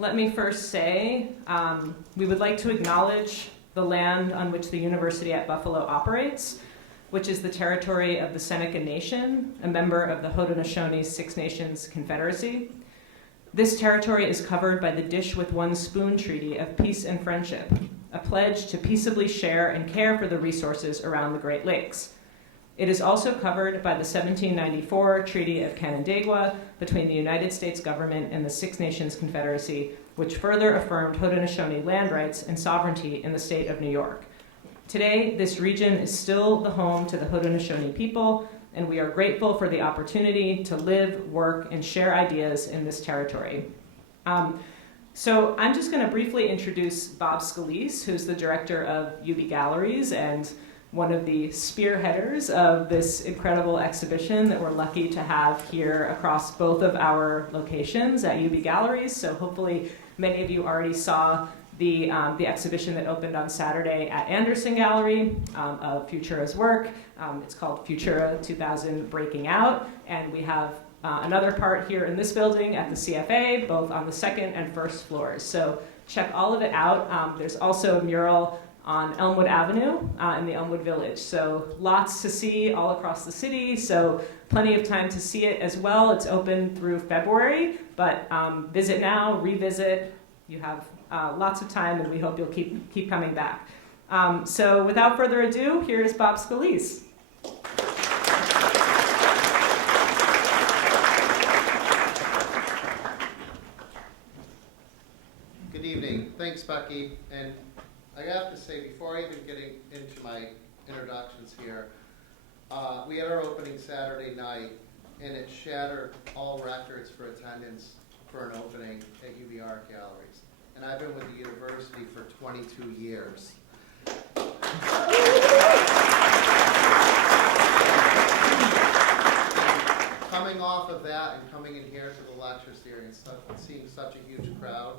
let me first say we would like to acknowledge the land on which the University at Buffalo operates, which is the territory of the Seneca Nation, a member of the Haudenosaunee Six Nations Confederacy. This territory is covered by the Dish with One Spoon Treaty of Peace and Friendship, a pledge to peaceably share and care for the resources around the Great Lakes. It is also covered by the 1794 Treaty of Canandaigua between the United States government and the Six Nations Confederacy, which further affirmed Haudenosaunee land rights and sovereignty in the state of New York. Today, this region is still the home to the Haudenosaunee people, and we are grateful for the opportunity to live, work, and share ideas in this territory. So I'm just going to briefly introduce Bob Scalise, who's the director of UB Galleries and one of the spearheaders of this incredible exhibition that we're lucky to have here across both of our locations at UB Galleries. So hopefully many of you already saw the exhibition that opened on Saturday at Anderson Gallery of Futura's work. It's called Futura2000 Breaking Out, and we have another part here in this building at the CFA, both on the second and first floors. So check all of it out. There's also a mural on Elmwood Avenue in the Elmwood Village. So lots to see all across the city, so plenty of time to see it as well. It's open through February, but visit now, revisit. You have lots of time, and we hope you'll keep coming back. So without further ado, here's Bob Scalise. Good evening. Thanks, Becky. And I have to say, before I even get into my introductions here, we had our opening Saturday night, and it shattered all records for attendance for an opening at ubART Galleries. And I've been with the university for 22 years. Coming off of that and coming in here to the lecture series and seeing such a huge crowd,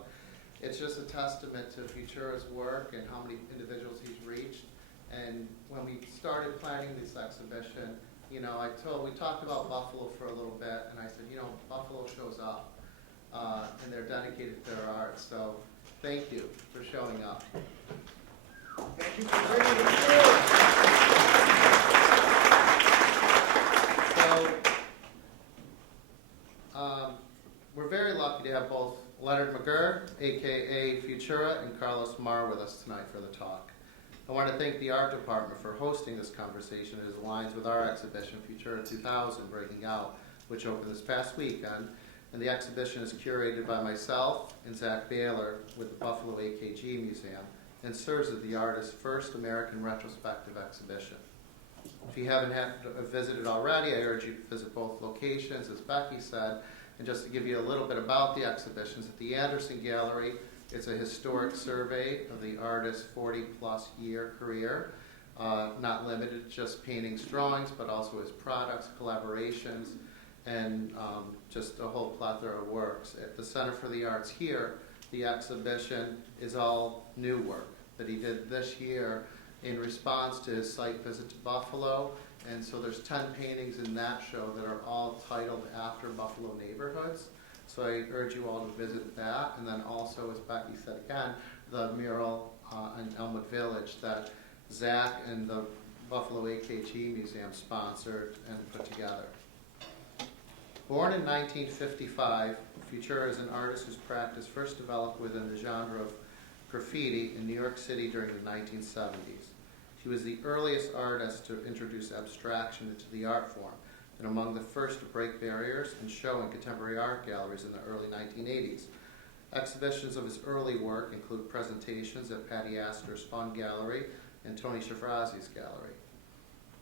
it's just a testament to Futura's work and how many individuals he's reached. And when we started planning this exhibition, we talked about Buffalo for a little bit, and I said, Buffalo shows up, and they're dedicated to their art. So thank you for showing up. Thank you for bringing it through. So we're very lucky to have both Leonard McGurr, aka Futura, and Carlos Mare with us tonight for the talk. I want to thank the art department for hosting this conversation as it aligns with our exhibition, Futura2000 Breaking Out, which opened this past weekend. And the exhibition is curated by myself and Zach Baylor with the Buffalo AKG Museum and serves as the artist's first American retrospective exhibition. If you haven't visited already, I urge you to visit both locations, as Becky said. And just to give you a little bit about the exhibitions, at the Anderson Gallery, it's a historic survey of the artist's 40-plus year career, not limited to just paintings, drawings, but also his products, collaborations, and just a whole plethora of works. At the Center for the Arts here, the exhibition is all new work that he did this year in response to his site visit to Buffalo. And so there's 10 paintings in that show that are all titled after Buffalo neighborhoods. So I urge you all to visit that. And then also, as Becky said again, the mural in Elmwood Village that Zach and the Buffalo AKG Museum sponsored and put together. Born in 1955, Futura is an artist whose practice first developed within the genre of graffiti in New York City during the 1970s. She was the earliest artist to introduce abstraction into the art form, and among the first to break barriers and show in contemporary art galleries in the early 1980s. Exhibitions of his early work include presentations at Patti Astor's Fun Gallery and Tony Shafrazi's gallery.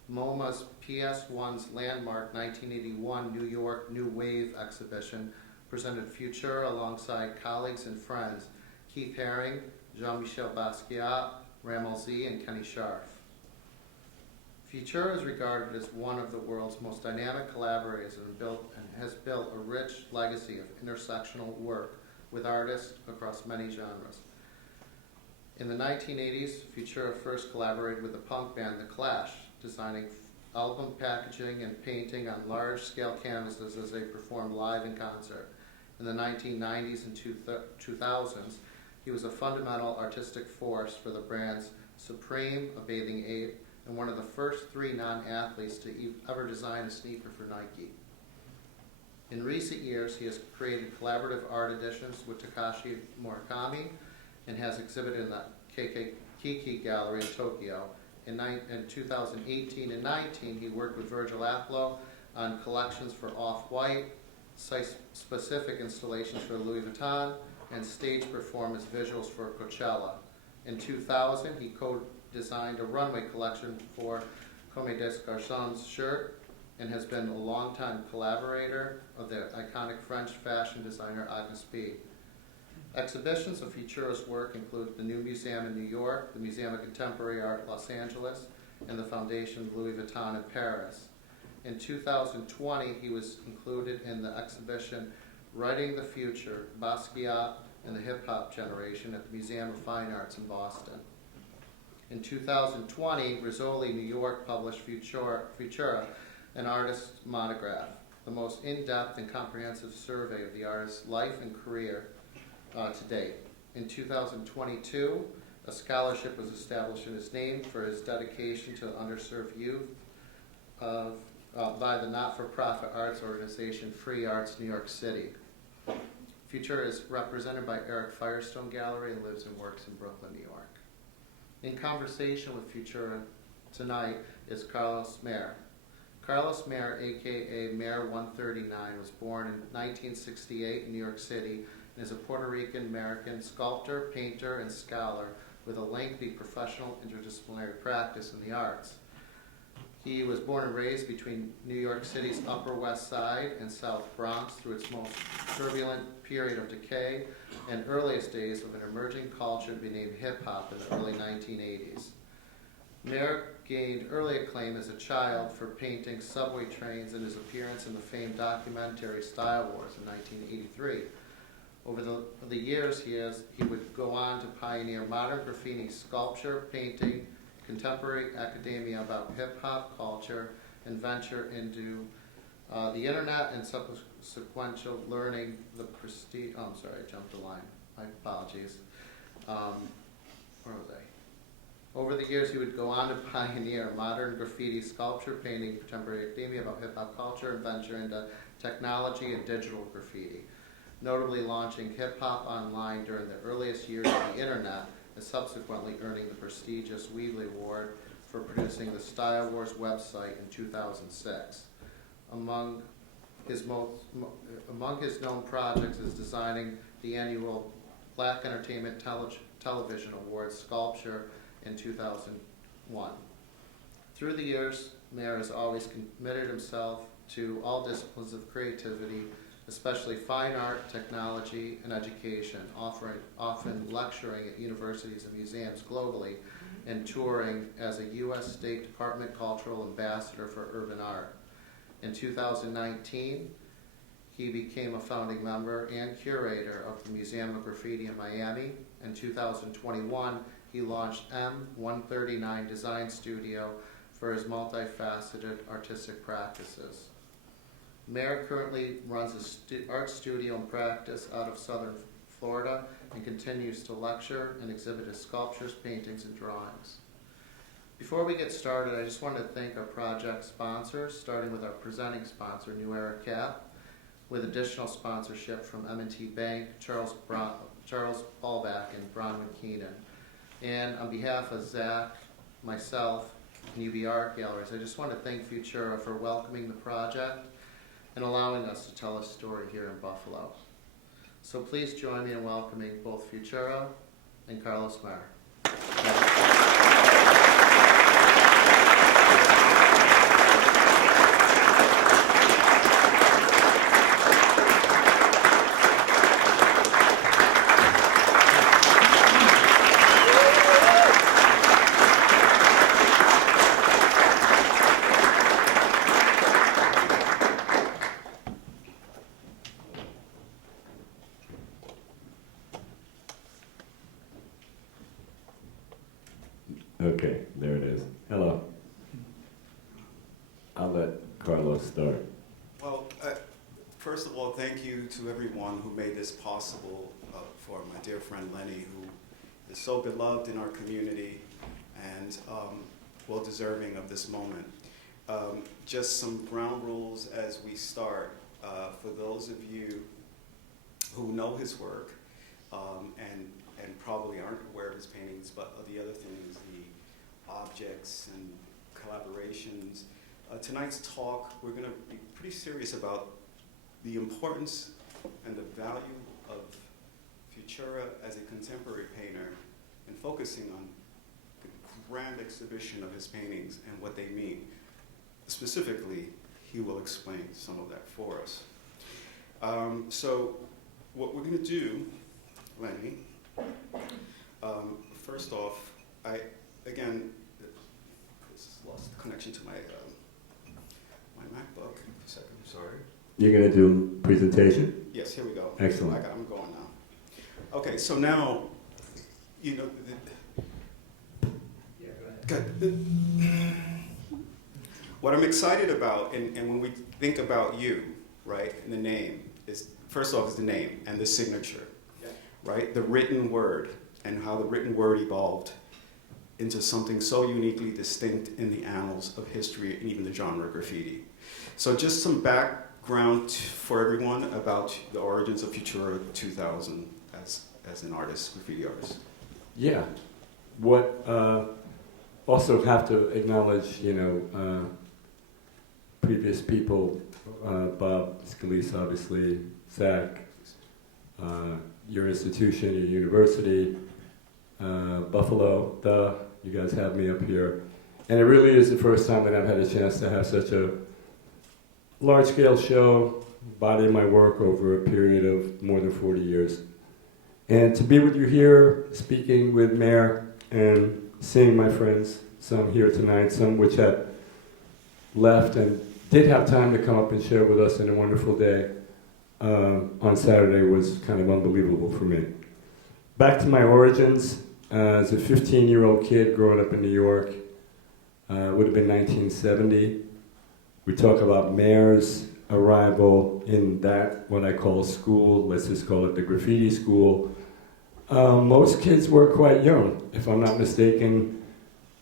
MoMA's PS1's landmark 1981 New York New Wave exhibition presented Futura alongside colleagues and friends Keith Haring, Jean-Michel Basquiat, Rammellzee, and Kenny Scharf. Futura is regarded as one of the world's most dynamic collaborators and has built a rich legacy of intersectional work with artists across many genres. In the 1980s, Futura first collaborated with the punk band The Clash, designing album packaging and painting on large-scale canvases as they performed live in concert. In the 1990s and 2000s, he was a fundamental artistic force for the brands Supreme, A Bathing Ape, and one of the first 3 non-athletes to ever design a sneaker for Nike. In recent years, he has created collaborative art editions with Takashi Murakami and has exhibited in the Kiki Gallery in Tokyo. In 2018 and 19, he worked with Virgil Abloh on collections for Off-White, site-specific installations for Louis Vuitton, and stage performance visuals for Coachella. In 2000, he co-designed a runway collection for Comme des Garçons shirt and has been a longtime collaborator of the iconic French fashion designer Agnes B. Exhibitions of Futura's work include the New Museum in New York, the Museum of Contemporary Art Los Angeles, and the Foundation of Louis Vuitton in Paris. In 2020, he was included in the exhibition Writing the Future, Basquiat and the Hip-Hop Generation at the Museum of Fine Arts in Boston. In 2020, Rizzoli, New York published Futura, an artist's monograph, the most in-depth and comprehensive survey of the artist's life and career to date. In 2022, a scholarship was established in his name for his dedication to underserved youth by the not-for-profit arts organization Free Arts New York City. Futura is represented by Eric Firestone Gallery and lives and works in Brooklyn, New York. In conversation with Futura tonight is Carlos Mare. Carlos Mare, aka Mare 139, was born in 1968 in New York City and is a Puerto Rican-American sculptor, painter, and scholar with a lengthy professional interdisciplinary practice in the arts. He was born and raised between New York City's Upper West Side and South Bronx through its most turbulent period of decay and earliest days of an emerging culture to be named hip-hop in the early 1980s. Mare gained early acclaim as a child for painting subway trains and his appearance in the famed documentary Style Wars in 1983. Over the years, he would go on to pioneer modern graffiti sculpture, painting, contemporary academia about hip-hop culture, and venture into the internet and subsequential learning the prestige. Oh, I'm sorry, I jumped a line. My apologies. Where was I? Over the years, he would go on to pioneer modern graffiti sculpture, painting, contemporary academia about hip-hop culture, and venture into technology and digital graffiti, notably launching hip-hop online during the earliest years of the internet, and subsequently earning the prestigious Weebly Award for producing the Style Wars website in 2006. Among his known projects is designing the annual Black Entertainment Television Awards sculpture in 2001. Through the years, Mare has always committed himself to all disciplines of creativity, especially fine art, technology, and education, often lecturing at universities and museums globally, and touring as a U.S. State Department Cultural Ambassador for Urban Art. In 2019, he became a founding member and curator of the Museum of Graffiti in Miami. In 2021, he launched M139 Design Studio for his multifaceted artistic practices. Mare currently runs an art studio and practice out of Southern Florida and continues to lecture and exhibit his sculptures, paintings, and drawings. Before we get started, I just wanted to thank our project sponsors, starting with our presenting sponsor, New Era Cap, with additional sponsorship from M&T Bank, Charles Paulback, and Bronwyn Keenan. And on behalf of Zach, myself, and ubART Galleries, I just want to thank Futura for welcoming the project and allowing us to tell a story here in Buffalo. So please join me in welcoming both Futura and Carlos Mare. Okay, there it is. Hello. I'll let Carlos start. Well, first of all, thank you to everyone who made this possible for my dear friend Lenny, who is so beloved in our community and well deserving of this moment. Just some ground rules as we start. For those of you who know his work and probably aren't aware of his paintings, but the other things, the objects and collaborations. Tonight's talk, we're going to be pretty serious about the importance and the value of Futura as a contemporary painter and focusing on the grand exhibition of his paintings and what they mean. Specifically, he will explain some of that for us. So what we're going to do, Lenny, first off, again, lost connection to my MacBook. A second, I'm sorry. You're going to do presentation? Yes, here we go. Excellent. I'm going now. Okay, so now, you know, Yeah, go ahead. good. What I'm excited about, and when we think about you, right, and the name, is first off is the name and the signature, Yeah. right? The written word and how the written word evolved into something so uniquely distinct in the annals of history and even the genre graffiti. So just some background for everyone about the origins of Futura2000 as an artist, graffiti artist. Yeah. What also have to acknowledge, previous people, Bob Scalise, obviously, Zach, your institution, your university, Buffalo, you guys have me up here. And it really is the first time that I've had a chance to have such a large-scale show, body my work over a period of more than 40 years. And to be with you here, speaking with Mare, and seeing my friends, some here tonight, some which had left and did have time to come up and share with us in a wonderful day on Saturday was kind of unbelievable for me. Back to my origins, as a 15-year-old kid growing up in New York, would have been 1970. We talk about Mare's arrival in that, what I call school, let's just call it the graffiti school. Most kids were quite young. If I'm not mistaken,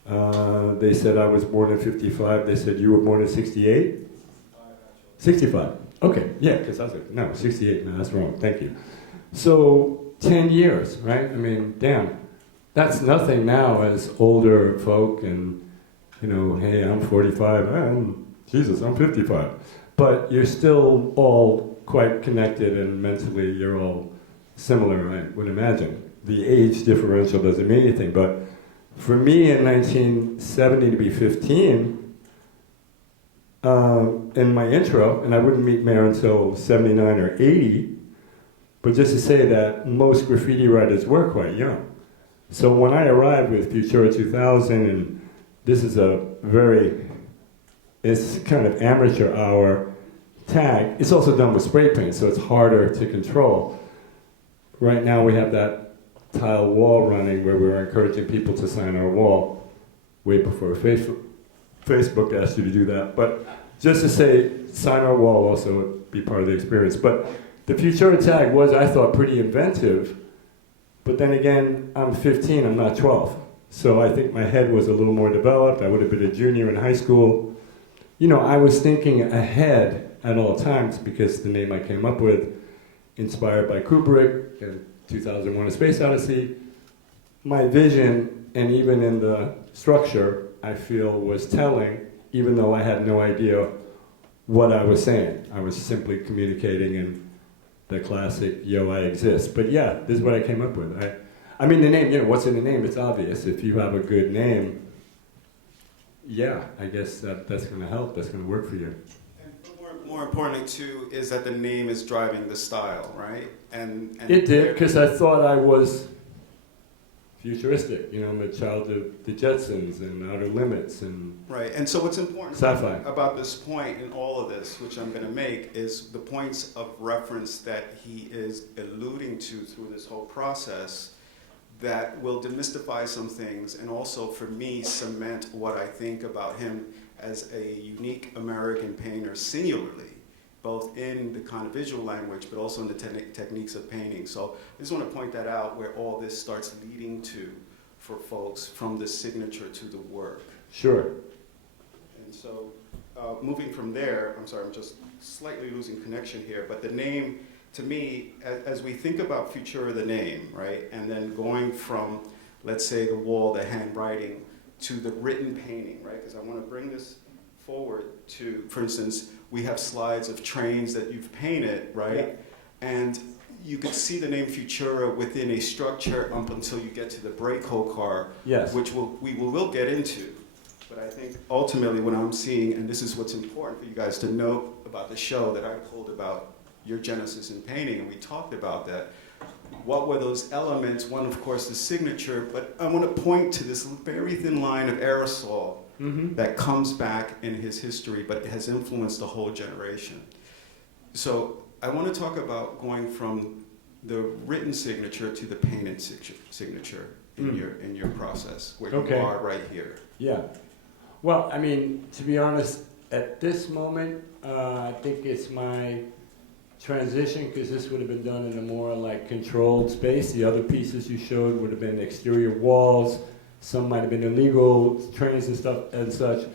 they said I was born in 55. They said you were born in 68? 65. Okay, yeah, because I was like, no, 68. No, that's wrong. Thank you. So 10 years, right? I mean, damn. That's nothing now as older folk and, hey, I'm 45. Jesus, I'm 55. But you're still all quite connected and mentally you're all similar, I would imagine. The age differential doesn't mean anything, but for me in 1970 to be 15, in my intro, and I wouldn't meet Mare until 79 or 80, but just to say that most graffiti writers were quite young. So when I arrived with Futura2000, and this is it's kind of amateur hour tag, it's also done with spray paint, so it's harder to control. Right now we have that tile wall running where we're encouraging people to sign our wall way before Facebook asked you to do that. But just to say, sign our wall also would be part of the experience. But the Futura tag was, I thought, pretty inventive. But then again, I'm 15, I'm not 12. So I think my head was a little more developed. I would have been a junior in high school. I was thinking ahead at all times because the name I came up with, inspired by Kubrick and 2001: A Space Odyssey, my vision, and even in the structure, I feel was telling, even though I had no idea what I was saying. I was simply communicating in the classic, yo, I exist. But yeah, this is what I came up with. I mean, the name, what's in the name? It's obvious. If you have a good name, yeah, I guess that's going to help. That's going to work for you. And more importantly, too, is that the name is driving the style, right? And it did, because I thought I was futuristic. I'm a child of the Jetsons and Outer Limits and right. And so what's important sci-fi about this point in all of this, which I'm going to make, is the points of reference that he is alluding to through this whole process that will demystify some things and also, for me, cement what I think about him as a unique American painter singularly, both in the kind of visual language, but also in the techniques of painting. So I just want to point that out where all this starts leading to for folks from the signature to the work. Sure. And so moving from there, I'm sorry, I'm just slightly losing connection here, but the name, to me, as we think about Futura, the name, right, and then going from, let's say, the wall, the handwriting, to the written painting, right, because I want to bring this forward to, for instance, we have slides of trains that you've painted, right, Yeah. and you could see the name Futura within a structure up until you get to the brake hole car, Yes. which we will get into. But I think ultimately what I'm seeing, and this is what's important for you guys to know about the show that I pulled about your genesis in painting, and we talked about that. What were those elements? One, of course, the signature, but I want to point to this very thin line of aerosol that comes back in his history, but it has influenced the whole generation. So I want to talk about going from the written signature to the painted signature in your process, where you are right here. Yeah. Well, I mean, to be honest, at this moment, I think it's my transition, because this would have been done in a more like controlled space. The other pieces you showed would have been exterior walls. Some might have been illegal trains and stuff and such.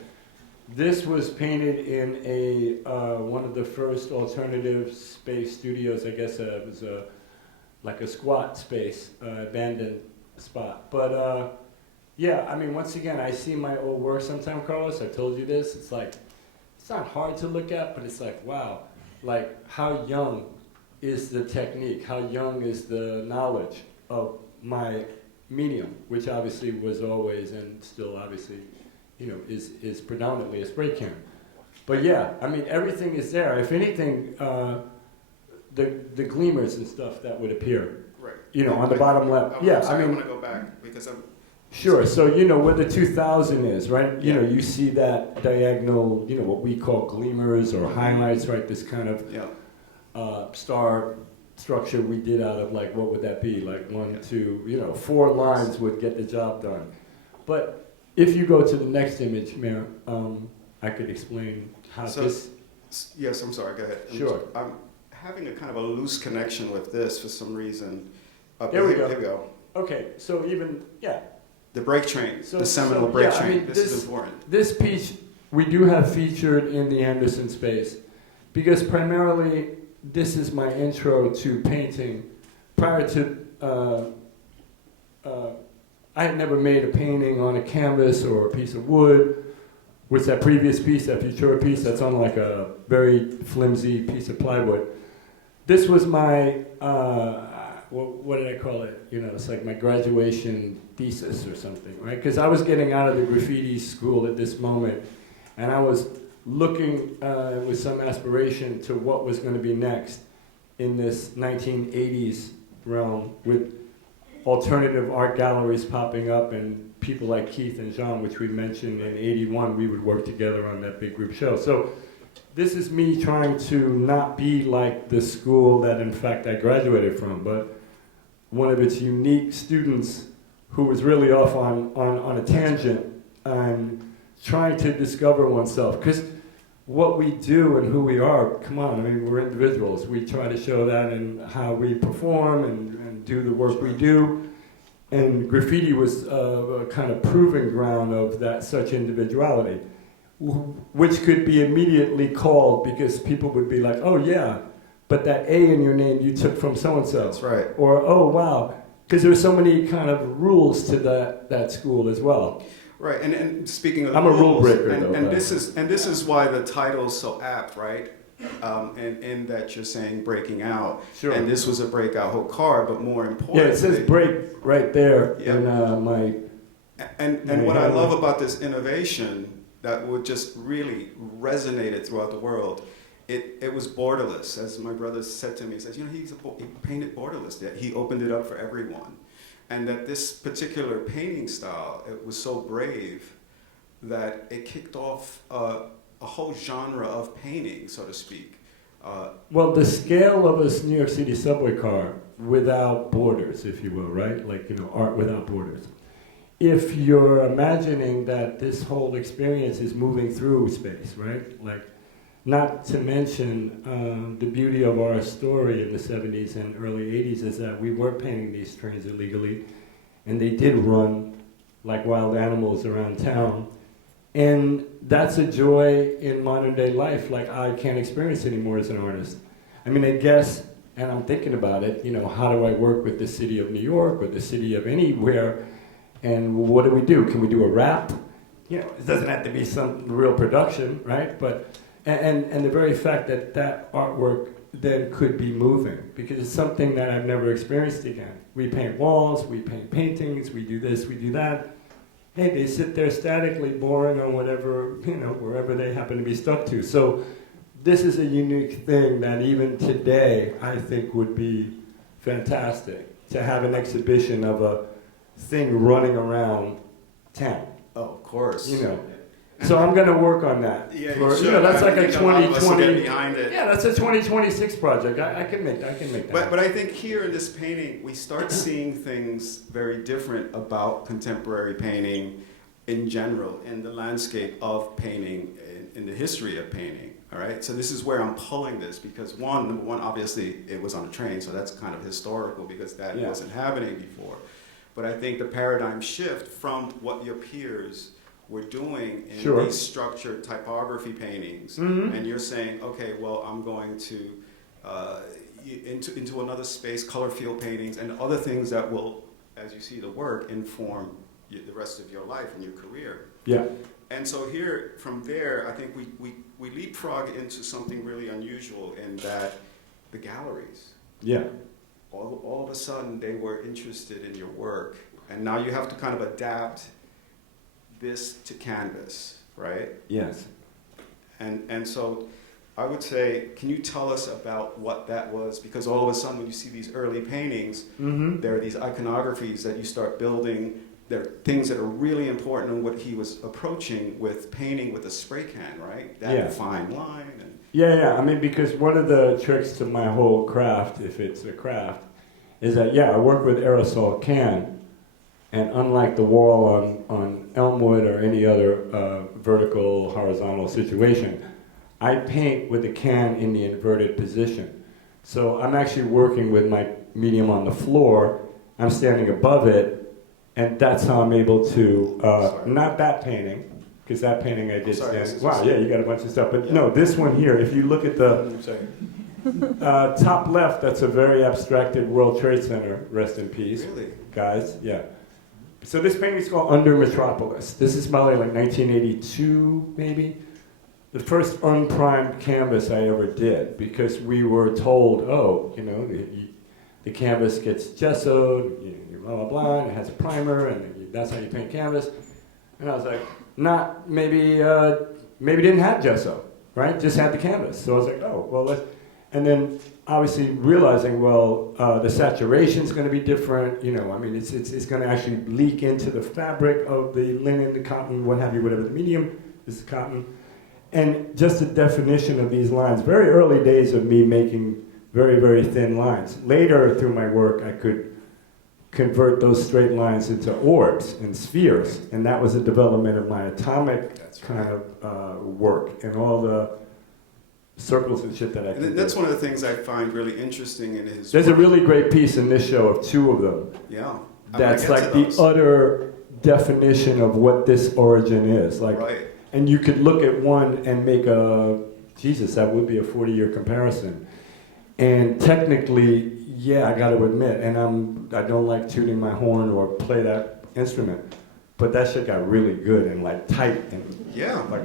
This was painted in a one of the first alternative space studios. I guess it was like a squat space, abandoned spot. But yeah, I mean, once again, I see my old work sometime, Carlos. I told you this. It's like, it's not hard to look at, but it's like, wow, like how young is the technique? How young is the knowledge of my medium, which obviously was always and still obviously, you know, is predominantly a spray can. But yeah, I mean, everything is there. If anything, the gleamers and stuff that would appear, Right. you know, on the bottom left. Yeah, I mean, I'm going to go back because I'm. Sure. So you know where the 2000 is, right? You know, you see that diagonal, you know, what we call gleamers or highlights, right? This kind of star structure we did out of, like, what would that be? Like 1, 2, you know, 4 lines would get the job done. But if you go to the next image, Mayor, I could explain how this. Yes, I'm sorry. Go ahead. Sure. I'm having a kind of a loose connection with this for some reason. Here we go. Here we go. Okay. So even The brake train, So- the seminal so, brake yeah, I train. mean, this is important. This piece we do have featured in the Anderson space, because primarily this is my intro to painting. Prior to, I had never made a painting on a canvas or a piece of wood, which that previous piece, that Futura piece, that's on like a very flimsy piece of plywood. This was my, what did I call it? You know, it's like my graduation thesis or something, right? Because I was getting out of the graffiti school at this moment, and I was looking with some aspiration to what was going to be next in this 1980s realm, with alternative art galleries popping up and people like Keith and Jean, which we mentioned in '81, we would work together on that big group show. So this is me trying to not be like the school that in fact I graduated from, but one of its unique students who was really off on a tangent and trying to discover oneself. Because what we do and who we are, come on, I mean, we're individuals. We try to show that in how we perform and do the work we do. And graffiti was a kind of proving ground of that such individuality, which could be immediately called, because people would be like, oh yeah, but that A in your name you took from so-and-so. That's right. Or, oh wow, because there's so many kind of rules to that school as well. Right, and speaking of I'm a rule rules, breaker, and, though, and but- this is why the title is so apt, right? And in that you're saying breaking out, Sure. and this was a breakout whole card, but more importantly, Yeah, it says break right there Yeah. in my... And what I love about this innovation that would just really resonated throughout the world, it was borderless. As my brother said to me, he says, you know, he painted borderless. That he opened it up for everyone. And that this particular painting style, it was so brave that it kicked off a whole genre of painting, so to speak. Well, the scale of a New York City subway car without borders, if you will, right? Like, you know, art without borders. If you're imagining that this whole experience is moving through space, right? Like, Not to mention the beauty of our story in the 70s and early 80s is that we were painting these trains illegally, and they did run like wild animals around town. And that's a joy in modern day life like I can't experience anymore as an artist. I mean, I guess, and I'm thinking about it, you know, how do I work with the city of New York or the city of anywhere, and what do? Can we do a rap? You know, it doesn't have to be some real production, right? But, and the very fact that that artwork then could be moving, because it's something that I've never experienced again. We paint walls, we paint paintings, we do this, we do that. Hey, they sit there statically boring on whatever, you know, wherever they happen to be stuck to. So this is a unique thing that even today I think would be fantastic, to have an exhibition of a thing running around town. Oh, of course. You know. So I'm going to work on that. Yeah, For, you you know, that's I like a think lot of us will 2020. get behind it. Yeah, that's a 2026 project. I can make that. But I think here in this painting, we start seeing things very different about contemporary painting in general, in the landscape of painting, in the history of painting. All right, so this is where I'm pulling this because number one, obviously it was on a train, so that's kind of historical because that wasn't happening before. But I think the paradigm shift from what your peers were doing in these structured typography paintings, and you're saying, okay, well, I'm going to into another space, color field paintings, and other things that will, as you see the work, inform the rest of your life and your career. Yeah. And so here, from there, I think we leapfrog into something really unusual in that the galleries. Yeah. All of a sudden, they were interested in your work, and now you have to kind of adapt this to canvas, right? Yes. And so I would say, can you tell us about what that was? Because all of a sudden, when you see these early paintings, there are these iconographies that you start building. There are things that are really important in what he was approaching with painting with a spray can, right? That fine line. And Yeah. I mean, because one of the tricks to my whole craft, if it's a craft, is that, I work with aerosol can. And unlike the wall on Elmwood or any other vertical, horizontal situation, I paint with the can in the inverted position. So I'm actually working with my medium on the floor. I'm standing above it, and that's how I'm able to, not that painting, because that painting I did stand. Wow, you got a bunch of stuff. But no, this one here, if you look at the top left, that's a very abstracted World Trade Center, rest in peace. Really? Guys, yeah. So this painting is called Under Metropolis. This is probably like 1982, maybe. The first unprimed canvas I ever did, because we were told, the canvas gets gessoed, blah, blah, blah, and it has a primer, and that's how you paint canvas. And I was like, maybe didn't have gesso, right? Just had the canvas. So I was like, and then obviously realizing, the saturation's going to be different. It's going to actually leak into the fabric of the linen, the cotton, what have you, whatever the medium is, cotton. And just the definition of these lines, very early days of me making very, very thin lines. Later through my work, I could convert those straight lines into orbs and spheres. And that was the development of my atomic kind of work and all the circles and shit that I can that's do. one of the things I find really interesting in his There's work. a really great piece in this show of two of them. Yeah. That's like the utter definition of what this origin is. Right. And you could look at one and make that would be a 40-year comparison. And technically, I got to admit, and I don't like tooting my horn or play that instrument, but that shit got really good and tight and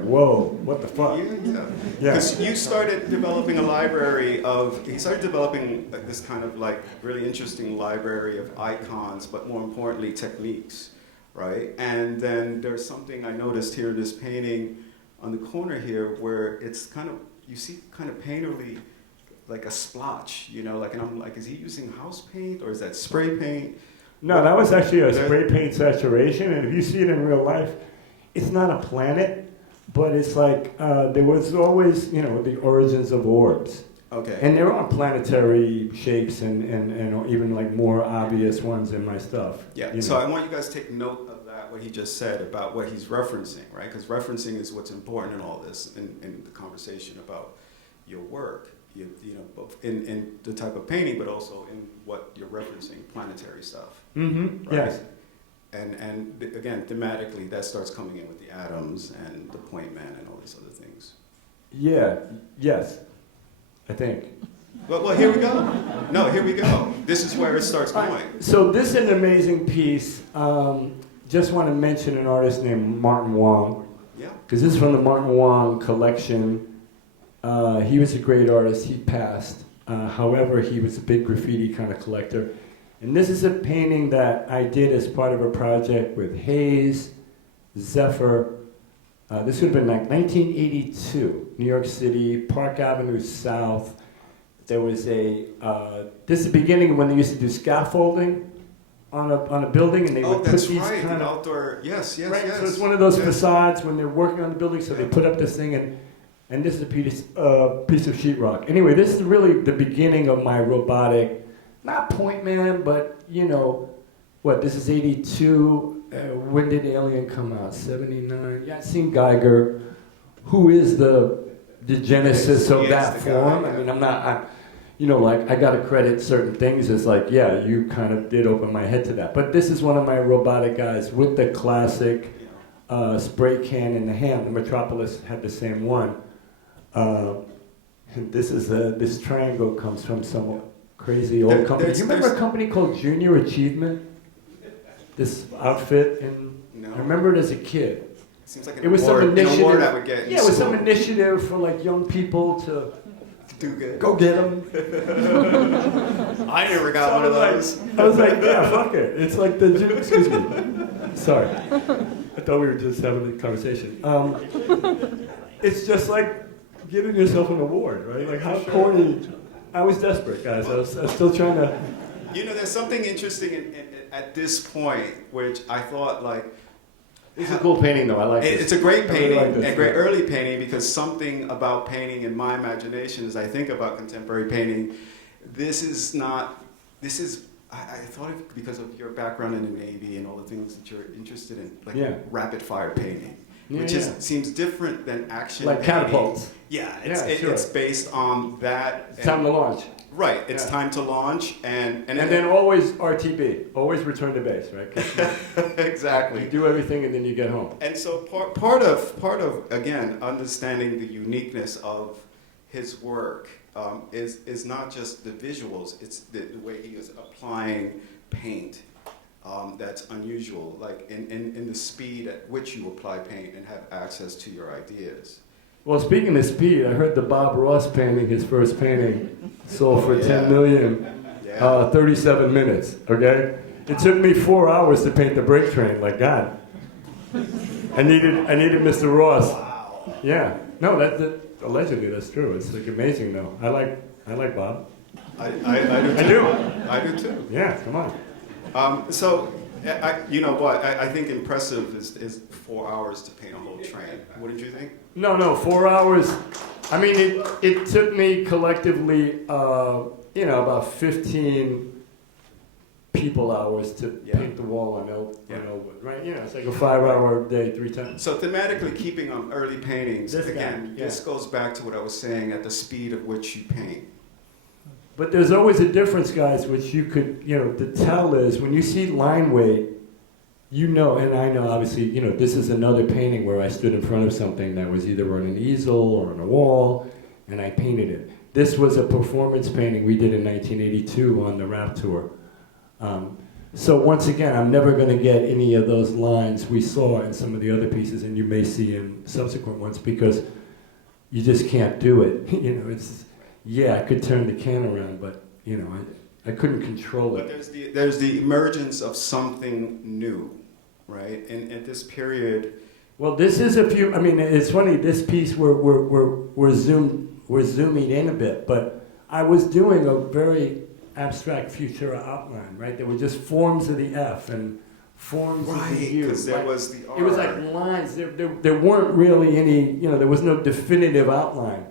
whoa, what the fuck? Yeah. Because you started developing he started developing this kind of really interesting library of icons, but more importantly, techniques, right? And then there's something I noticed here in this painting on the corner here where it's you see kind of painterly, like a splotch, and I'm like, is he using house paint or is that spray paint? No, that was actually a spray paint saturation, and if you see it in real life, it's not a planet, but it's there was always, the origins of orbs. Okay. And there are planetary shapes and even more obvious ones in my stuff. Yeah, so I want you guys to take note of that. combat what he just said about what he's referencing, right? Because referencing is what's important in all this, in the conversation about your work, you know, both in the type of painting, but also in what you're referencing, planetary stuff. Mm-hmm. Right? Yes. And again, thematically, that starts coming in with the atoms and the point man and all these other things. Yeah. Yes. I think. Well, here we go. No, here we go. This is where it starts going. So this is an amazing piece. Just want to mention an artist named Martin Wong. Yeah. Because this is from the Martin Wong collection. He was a great artist. He passed. However, he was a big graffiti kind of collector. And this is a painting that I did as part of a project with Hayes, Zephyr. This would have been like 1982, New York City, Park Avenue South. There was this is the beginning when they used to do scaffolding on a building, and they would put that's these right. kind The of outdoor. Yes. right. So it's one of those facades when they're working on the building. So they put up this thing, and this is a piece of sheetrock. Anyway, this is really the beginning of my robotic, not point man, but you know, what? This is 82. When did Alien come out? 79. Yeah, I've Geiger, who is the genesis of that form. I mean, you know, like I got to credit certain things as like, yeah, you kind of did open my head to that. But this is one of my robotic guys with the classic spray can in the hand. The Metropolis had the same one. And this is this triangle comes from some crazy old company. You remember a company called Junior Achievement? This outfit, and No. I remember it as a kid. Seems like It was some an initiative. award I would get. In Yeah, it was some school. initiative for like young people to Do good. go get them. I never got So one of those. I was like, yeah, fuck it. It's like excuse me. Sorry. I thought we were just having a conversation. It's just like giving yourself an award, right? Like how corny. I was desperate, guys. I was still trying to. You know, there's something interesting at this point, which I thought like. It's a cool painting, though. I like it. It's a great painting, like this, a great yeah. early painting, because something about painting in my imagination, as I think about contemporary painting, I thought of because of your background in the Navy and all the things that you're interested in, like rapid fire painting, which seems different than action like painting. catapults. Yeah, Sure. it's based on that. It's time to launch. Right, it's time to launch, and then always RTB, always return to base, right? 'Cause exactly. you do everything and then you get home. And so part of again understanding the uniqueness of his work is not just the visuals; it's the way he is applying paint that's unusual, like in the speed at which you apply paint and have access to your ideas. Well, speaking of speed, I heard the Bob Ross painting, his first painting, sold for $10 million, 37 minutes, okay? It took me 4 hours to paint the brake train, like God. I needed Mr. Ross. Wow. Yeah. No, allegedly that's true. It's like amazing though. I like Bob. I do too. I do too. Yeah, come on. So, you know what? I think impressive is 4 hours to paint a whole train. What did you think? No, 4 hours. I mean, it took me collectively, about 15 people hours to paint the wall on Elwood, right? It's like a 5-hour day, 3 times. So thematically keeping on early paintings, This this goes back to what I was saying at the speed at which you paint. But there's always a difference, guys, which you could, the tell is when you see line weight, and I know obviously, this is another painting where I stood in front of something that was either on an easel or on a wall, and I painted it. This was a performance painting we did in 1982 on the rap tour. So once again, I'm never going to get any of those lines we saw in some of the other pieces, and you may see in subsequent ones, because you just can't do it. I could turn the can around, but I couldn't control it. But there's the emergence of something new, right? And at this period. Well, this is it's funny, this piece we're zooming in a bit, but I was doing a very abstract Futura outline, right? There were just forms of the F and forms of the U. Because there was the R. It was like lines. There weren't really any, there was no definitive outline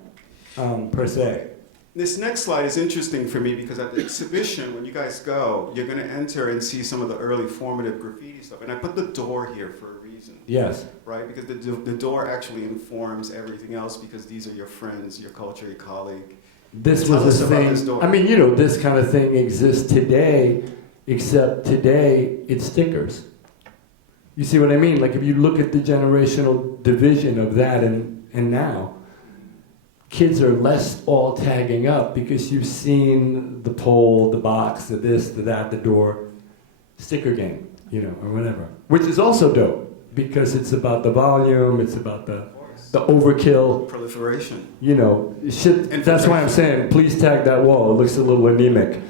per se. This next slide is interesting for me because at the exhibition, when you guys go, you're going to enter and see some of the early formative graffiti stuff. And I put the door here for a reason. Yes. Right? Because the door actually informs everything else because these are your friends, your culture, your colleague. This Tell was us a about this thing. door. I mean, you know, this kind of thing exists today, except today it's stickers. You see what I mean? Like if you look at the generational division of that and now, kids are less all tagging up because you've seen the pole, the box, the this, the that, the door, sticker game, you know, or whatever. Which is also dope because it's about the volume, it's about the overkill. Proliferation. You know, shit. That's why I'm saying, please tag that wall. It looks a little anemic.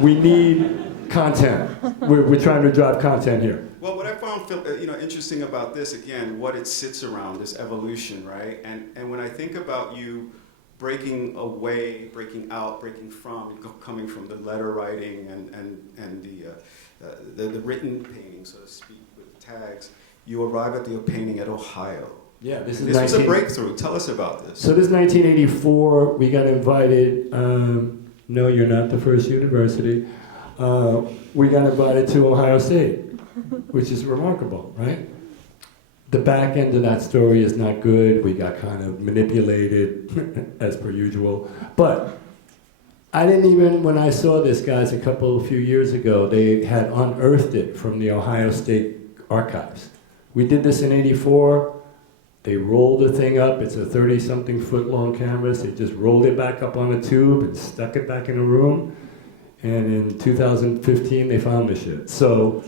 We need content. We're trying to drive content here. Well, what I found interesting about this, again, what it sits around, this evolution, right? And when I think about you breaking away, breaking out, breaking from, coming from the letter writing and the written painting, so to speak, with tags, you arrive at the painting at Ohio. Yeah, this was a breakthrough. Tell us about this. So this is 1984. We got invited. No, you're not the first university. We got invited to Ohio State, which is remarkable, right? The back end of that story is not good. We got kind of manipulated, as per usual. But I didn't even, when I saw this, guys, a few years ago, they had unearthed it from the Ohio State archives. We did this in '84. They rolled the thing up. It's a 30-something foot long canvas. They just rolled it back up on a tube and stuck it back in a room. And in 2015, they found the shit. So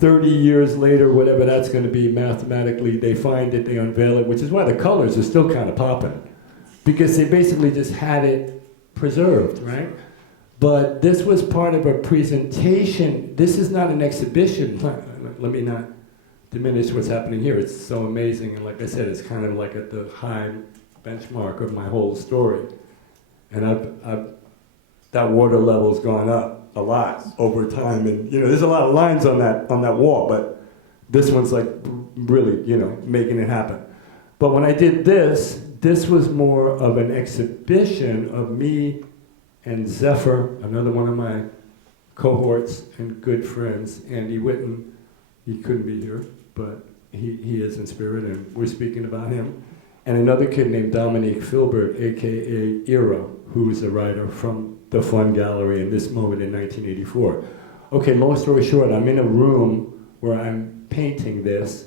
30 years later, whatever that's going to be mathematically, they find it, they unveil it, which is why the colors are still kind of popping. Because they basically just had it preserved, right? But this was part of a presentation. This is not an exhibition. Let me not diminish what's happening here. It's so amazing. And like I said, it's kind of like at the high benchmark of my whole story. And that water level's gone up a lot over time, and you know, there's a lot of lines on that wall, but this one's like really, you know, making it happen. But when I did this was more of an exhibition of me and Zephyr, another one of my cohorts and good friends, Andy Witten. He couldn't be here, but he is in spirit, and we're speaking about him. And another kid named Dominique Filbert, aka Iro, who's a writer from the Fun Gallery in this moment in 1984. Okay, long story short, I'm in a room where I'm painting this,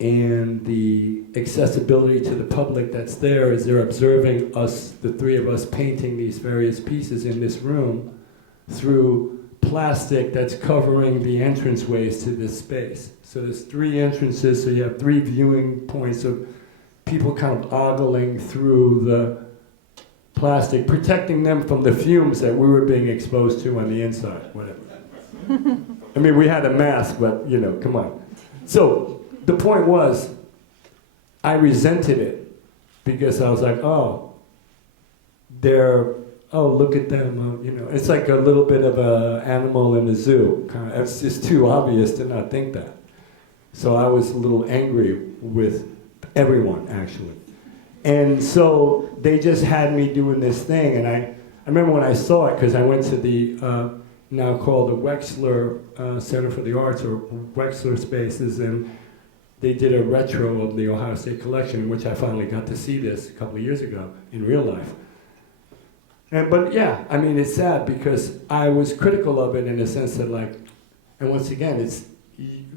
and the accessibility to the public that's there is they're observing us, the three of us, painting these various pieces in this room through plastic that's covering the entranceways to this space. So there's 3 entrances, so you have 3 viewing points of people kind of ogling through the plastic, protecting them from the fumes that we were being exposed to on the inside, whatever. I mean, we had a mask, but, you know, come on. So the point was, I resented it because I was like, oh, look at them, you know. It's like a little bit of an animal in the zoo. It's just too obvious to not think that. So I was a little angry with everyone, actually. And so they just had me doing this thing, and I remember when I saw it, because I went to the now called the Wexler Center for the Arts, or Wexler Spaces, and they did a retro of the Ohio State collection, in which I finally got to see this a couple of years ago in real life. But yeah, I mean, it's sad because I was critical of it in the sense that, like, and once again, it's,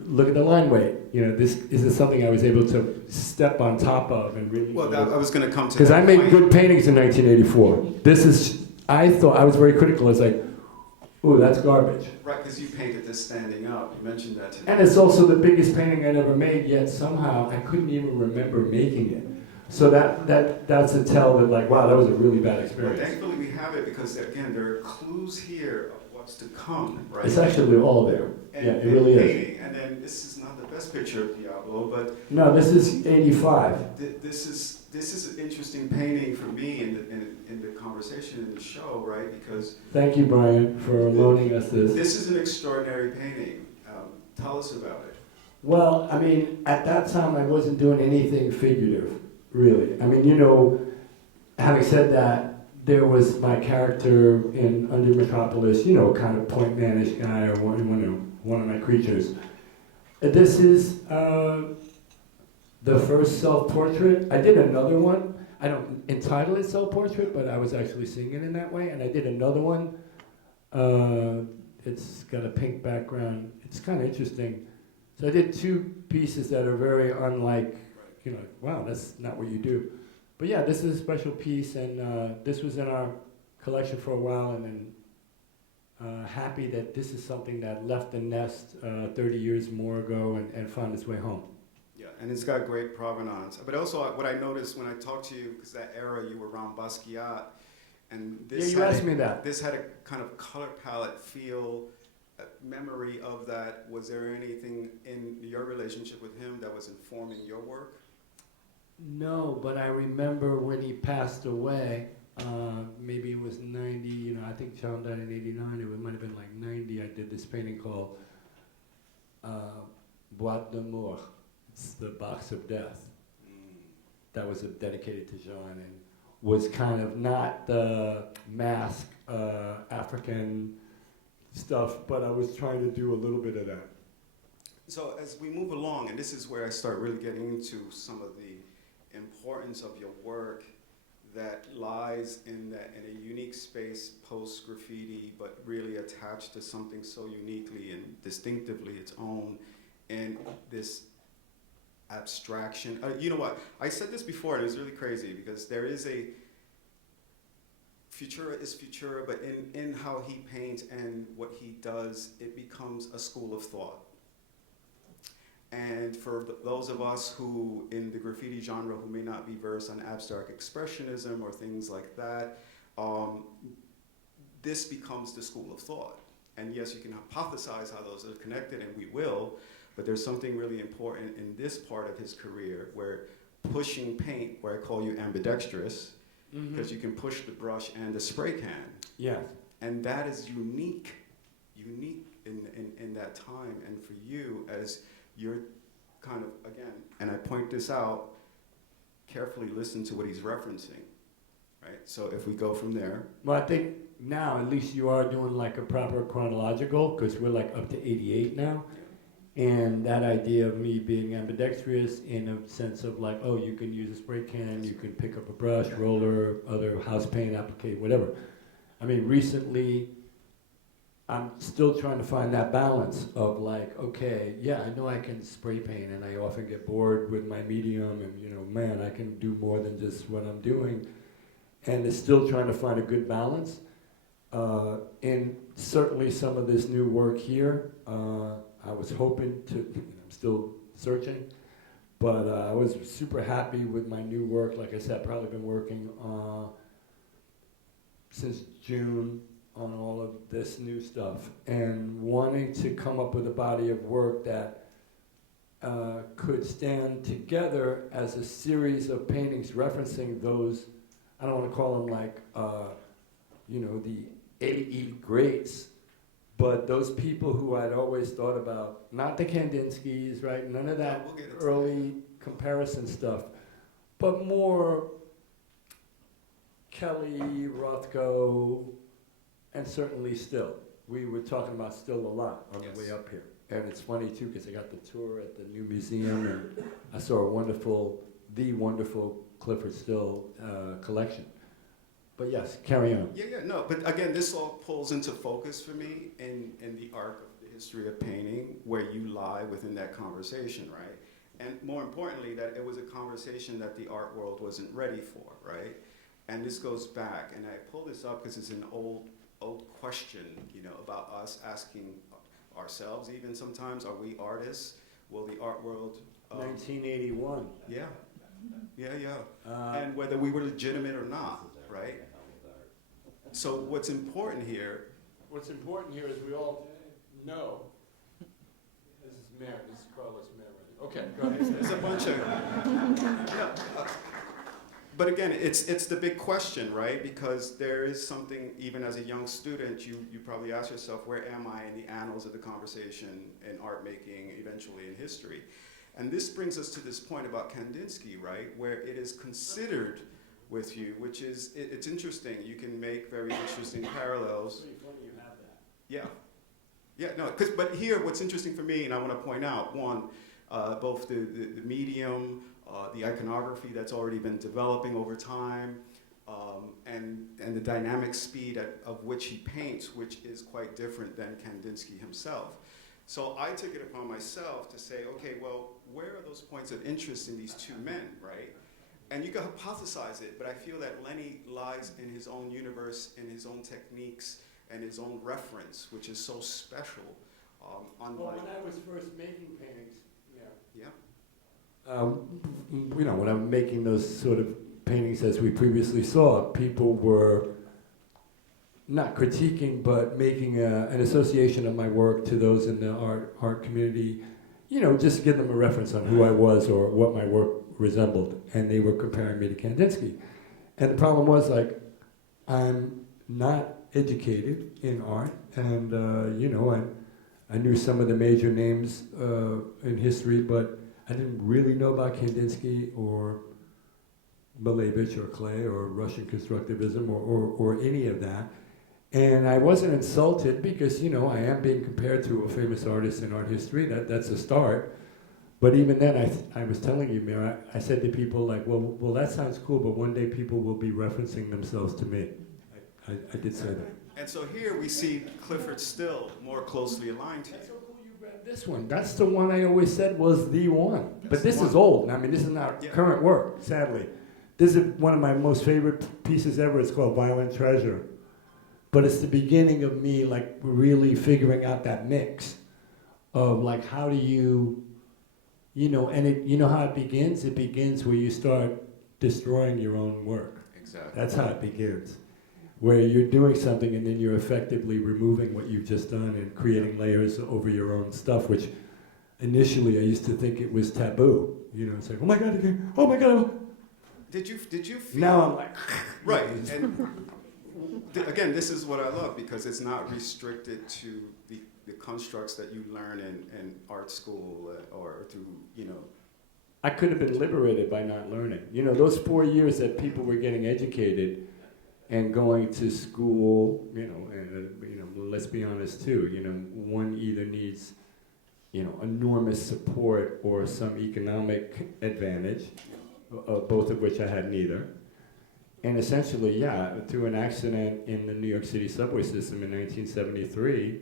look at the line weight. You know, this is something I was able to step on top of and really. Well, I was going to come to that. Because I made good paintings in 1984. I thought, I was very critical. I was like, ooh, that's garbage. Right, because you painted this standing up. You mentioned that today. And it's also the biggest painting I'd ever made, yet somehow I couldn't even remember making it. So that's a tell that, like, wow, that was a really bad experience. Well, thankfully we have it because, again, there are clues here of what's to come, right? It's actually all there. And, yeah, it really is. And then this is not the best picture of Diablo, but no, this is 85. This is an interesting painting for me in the conversation in the show, right? Because thank you, Brian, for loaning us this. This is an extraordinary painting. Tell us about it. Well, I mean, at that time I wasn't doing anything figurative, really. I mean, you know, having said that, there was my character in Under Metropolis, you know, kind of point manish guy, or one of my creatures. This is the first self-portrait. I did another one. I don't entitle it self-portrait, but I was actually seeing it in that way. And I did another one. It's got a pink background. It's kind of interesting. So I did two pieces that are very unlike, you know, wow, that's not what you do. But yeah, this is a special piece, and this was in our collection for a while, and then happy that this is something that left the nest 30 years more ago and found its way home. Yeah, and it's got great provenance. But also, what I noticed when I talked to you, because that era you were around Basquiat, and this Yeah, you asked me that. This had a kind of color palette feel, memory of that. Was there anything in your relationship with him that was informing your work? No, but I remember when he passed away, maybe it was 90, you know, I think John died in 89, it might have been like 90, I did this painting called Boîte de Mort. It's the box of death. That was dedicated to Jean, and was kind of not the mask African stuff, but I was trying to do a little bit of that. So as we move along, and this is where I start really getting into some of the importance of your work that lies in a unique space post-graffiti, but really attached to something so uniquely and distinctively its own, and this abstraction. You know what? I said this before, and it was really crazy, because there is a Futura is Futura, but in how he paints and what he does, it becomes a school of thought. And for those of us who, in the graffiti genre, who may not be versed on abstract expressionism or things like that, this becomes the school of thought. And yes, you can hypothesize how those are connected, and we will, but there's something really important in this part of his career where pushing paint, where I call you ambidextrous, because you can push the brush and the spray can. Yeah. And that is unique in that time. And for you, as you're kind of, again, and I point this out, carefully listen to what he's referencing, right? So if we go from there. Well, I think now at least you are doing like a proper chronological, because we're like up to 88 now. And that idea of me being ambidextrous in a sense of like, oh, you can use a spray can, you can pick up a brush, roller, other house paint, applique, whatever. I mean, recently, I'm still trying to find that balance of like, okay, yeah, I know I can spray paint, and I often get bored with my medium, and you know, man, I can do more than just what I'm doing. And it's still trying to find a good balance. And certainly some of this new work here, I was hoping to, I'm still searching, but I was super happy with my new work. Like I said, I've probably been working since June on all of this new stuff, and wanting to come up with a body of work that could stand together as a series of paintings referencing those, I don't want to call them like, you know, the AE greats, but those people who I'd always thought about, not the Kandinskys, right? None of that early comparison stuff, but more Kelly, Rothko, and certainly Still. We were talking about Still a lot on the way up here. And it's funny too, because I got the tour at the new museum, and I saw the wonderful Clifford Still collection. But yes, carry on. Yeah, no, but again, this all pulls into focus for me in the arc of the history of painting, where you lie within that conversation, right? And more importantly, that it was a conversation that the art world wasn't ready for, right? And this goes back, and I pull this up because it's an old question, you know, about us asking ourselves even sometimes, are we artists? Will the art world... 1981. Yeah. And whether we were legitimate or not, right? So what's important here is we all know. This is Mare. This is Carlos Mare. Okay, go ahead. There's a bunch of... but again, it's the big question, right? Because there is something, even as a young student, you probably ask yourself, where am I in the annals of the conversation in art making, eventually in history? And this brings us to this point about Kandinsky, right? Where it is considered with you, which is, it's interesting. You can make very interesting parallels. Pretty funny you have that. Yeah. Yeah, no, but here what's interesting for me, and I want to point out, one, both the medium, the iconography that's already been developing over time, and the dynamic speed of which he paints, which is quite different than Kandinsky himself. So I took it upon myself to say, okay, well, where are those points of interest in these two men, right? And you can hypothesize it, but I feel that Lenny lies in his own universe, in his own techniques, and his own reference, which is so special. Well, when I was first making paintings, Yeah. you know, when I'm making those sort of paintings as we previously saw, people were not critiquing, but making an association of my work to those in the art community, you know, just to give them a reference on who I was or what my work resembled, and they were comparing me to Kandinsky. And the problem was, like, I'm not educated in art, and you know, I knew some of the major names in history, but I didn't really know about Kandinsky or Malevich or Klee or Russian constructivism or any of that. And I wasn't insulted because, you know, I am being compared to a famous artist in art history. That's a start. But even then, I was telling you, Mira, I said to people like, well, that sounds cool, but one day people will be referencing themselves to me. I did say that. And so here we see Clifford Still more closely aligned to That's you. so cool you grabbed this one. That's the one I always said was the one. That's But this the is one. old. I mean, this is not current work, sadly. This is one of my most favorite pieces ever. It's called Violent Treasure. But it's the beginning of me, like, really figuring out that mix of, like, how do you, you know, and you know how it begins? It begins where you start destroying your own work. Exactly. That's how it begins. Where you're doing something and then you're effectively removing what you've just done and creating layers over your own stuff, which initially I used to think it was taboo. You know, it's like, oh my God, oh my God. Did you feel? Now I'm like, right. And again, this is what I love because it's not restricted to the constructs that you learn in art school or through, you know. I could have been liberated by not learning. You know, those 4 years that people were getting educated and going to school, you know, and you know, let's be honest too, you know, one either needs, you know, enormous support or some economic advantage, both of which I had neither. And essentially, yeah, through an accident in the New York City subway system in 1973,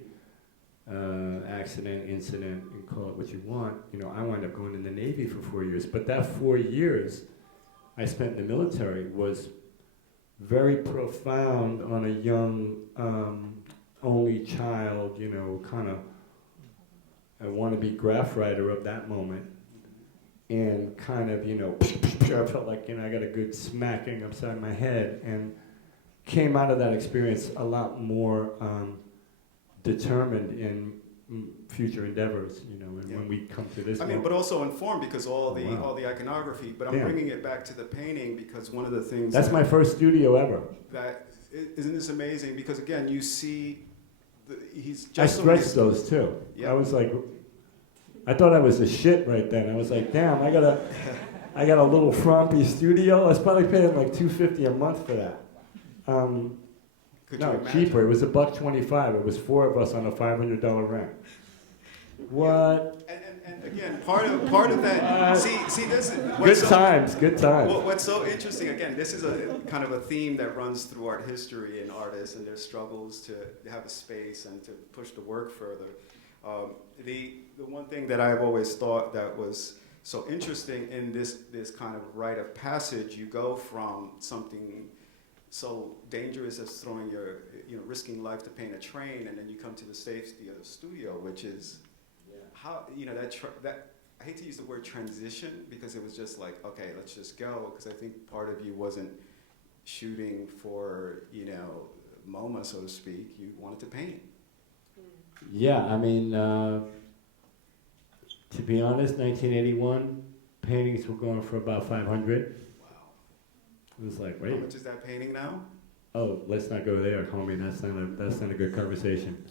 accident, incident, and call it what you want, you know, I wound up going in the Navy for 4 years. But that 4 years I spent in the military was very profound on a young, only child, you know, kind of a wannabe graph writer of that moment. And kind of, you know, I felt like, you know, I got a good smacking upside my head and came out of that experience a lot more determined in future endeavors, you know, and when we come to this I mean, but also informed because all the iconography, but I'm Yeah. bringing it back to the painting because one of the things That's my first studio ever. isn't this amazing? Because again, you see, he's I just stretched those too. Yeah. I was like, I thought I was the shit right then. I was like, damn, I got a little frumpy studio. I was probably paying like $250 a month for that. Could you No, imagine? cheaper. It was $1.25. It was 4 of us on a $500 rent. What? And again, part of that. See, this is Good times. What's so interesting, again, this is a kind of a theme that runs through art history and artists and their struggles to have a space and to push the work further. The one thing that I've always thought that was so interesting in this kind of rite of passage, you go from something so dangerous as throwing risking life to paint a train, and then you come to the safety of the studio, which is how, you know, that I hate to use the word transition because it was just like, okay, let's just go, because I think part of you wasn't shooting for, you know, MoMA, so to speak. You wanted to paint. Yeah, I mean, to be honest, 1981, paintings were going for about 500. Wow. It was like, How wait, much is that painting now? oh, let's not go there, homie. That's not a good conversation.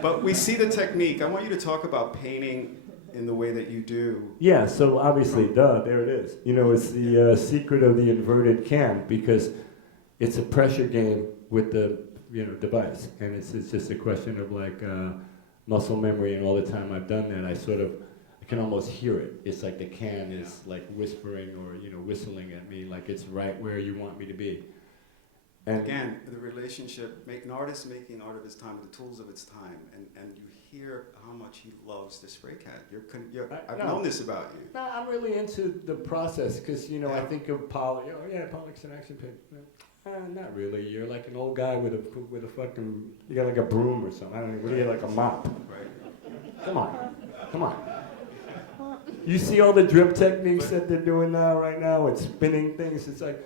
But we see the technique. I want you to talk about painting in the way that you do. Yeah, so obviously, there it is. You know, it's the secret of the inverted can, because it's a pressure game with the device, and it's just a question of like muscle memory. And all the time I've done that, I can almost hear it. It's like the can is like whispering or whistling at me, like it's right where you want me to be. And again, the relationship, an artist making art of his time with the tools of its time, and you hear how much he loves the spray can. I've known this about you. No, I'm really into the process, because I think of Pollock. Oh yeah, Pollock's an action painter. Not really. You're like an old guy with a fucking. You got like a broom or something. I don't know. What do you like a mop? Right. Come on. You see all the drip techniques that they're doing right now with spinning things. It's like,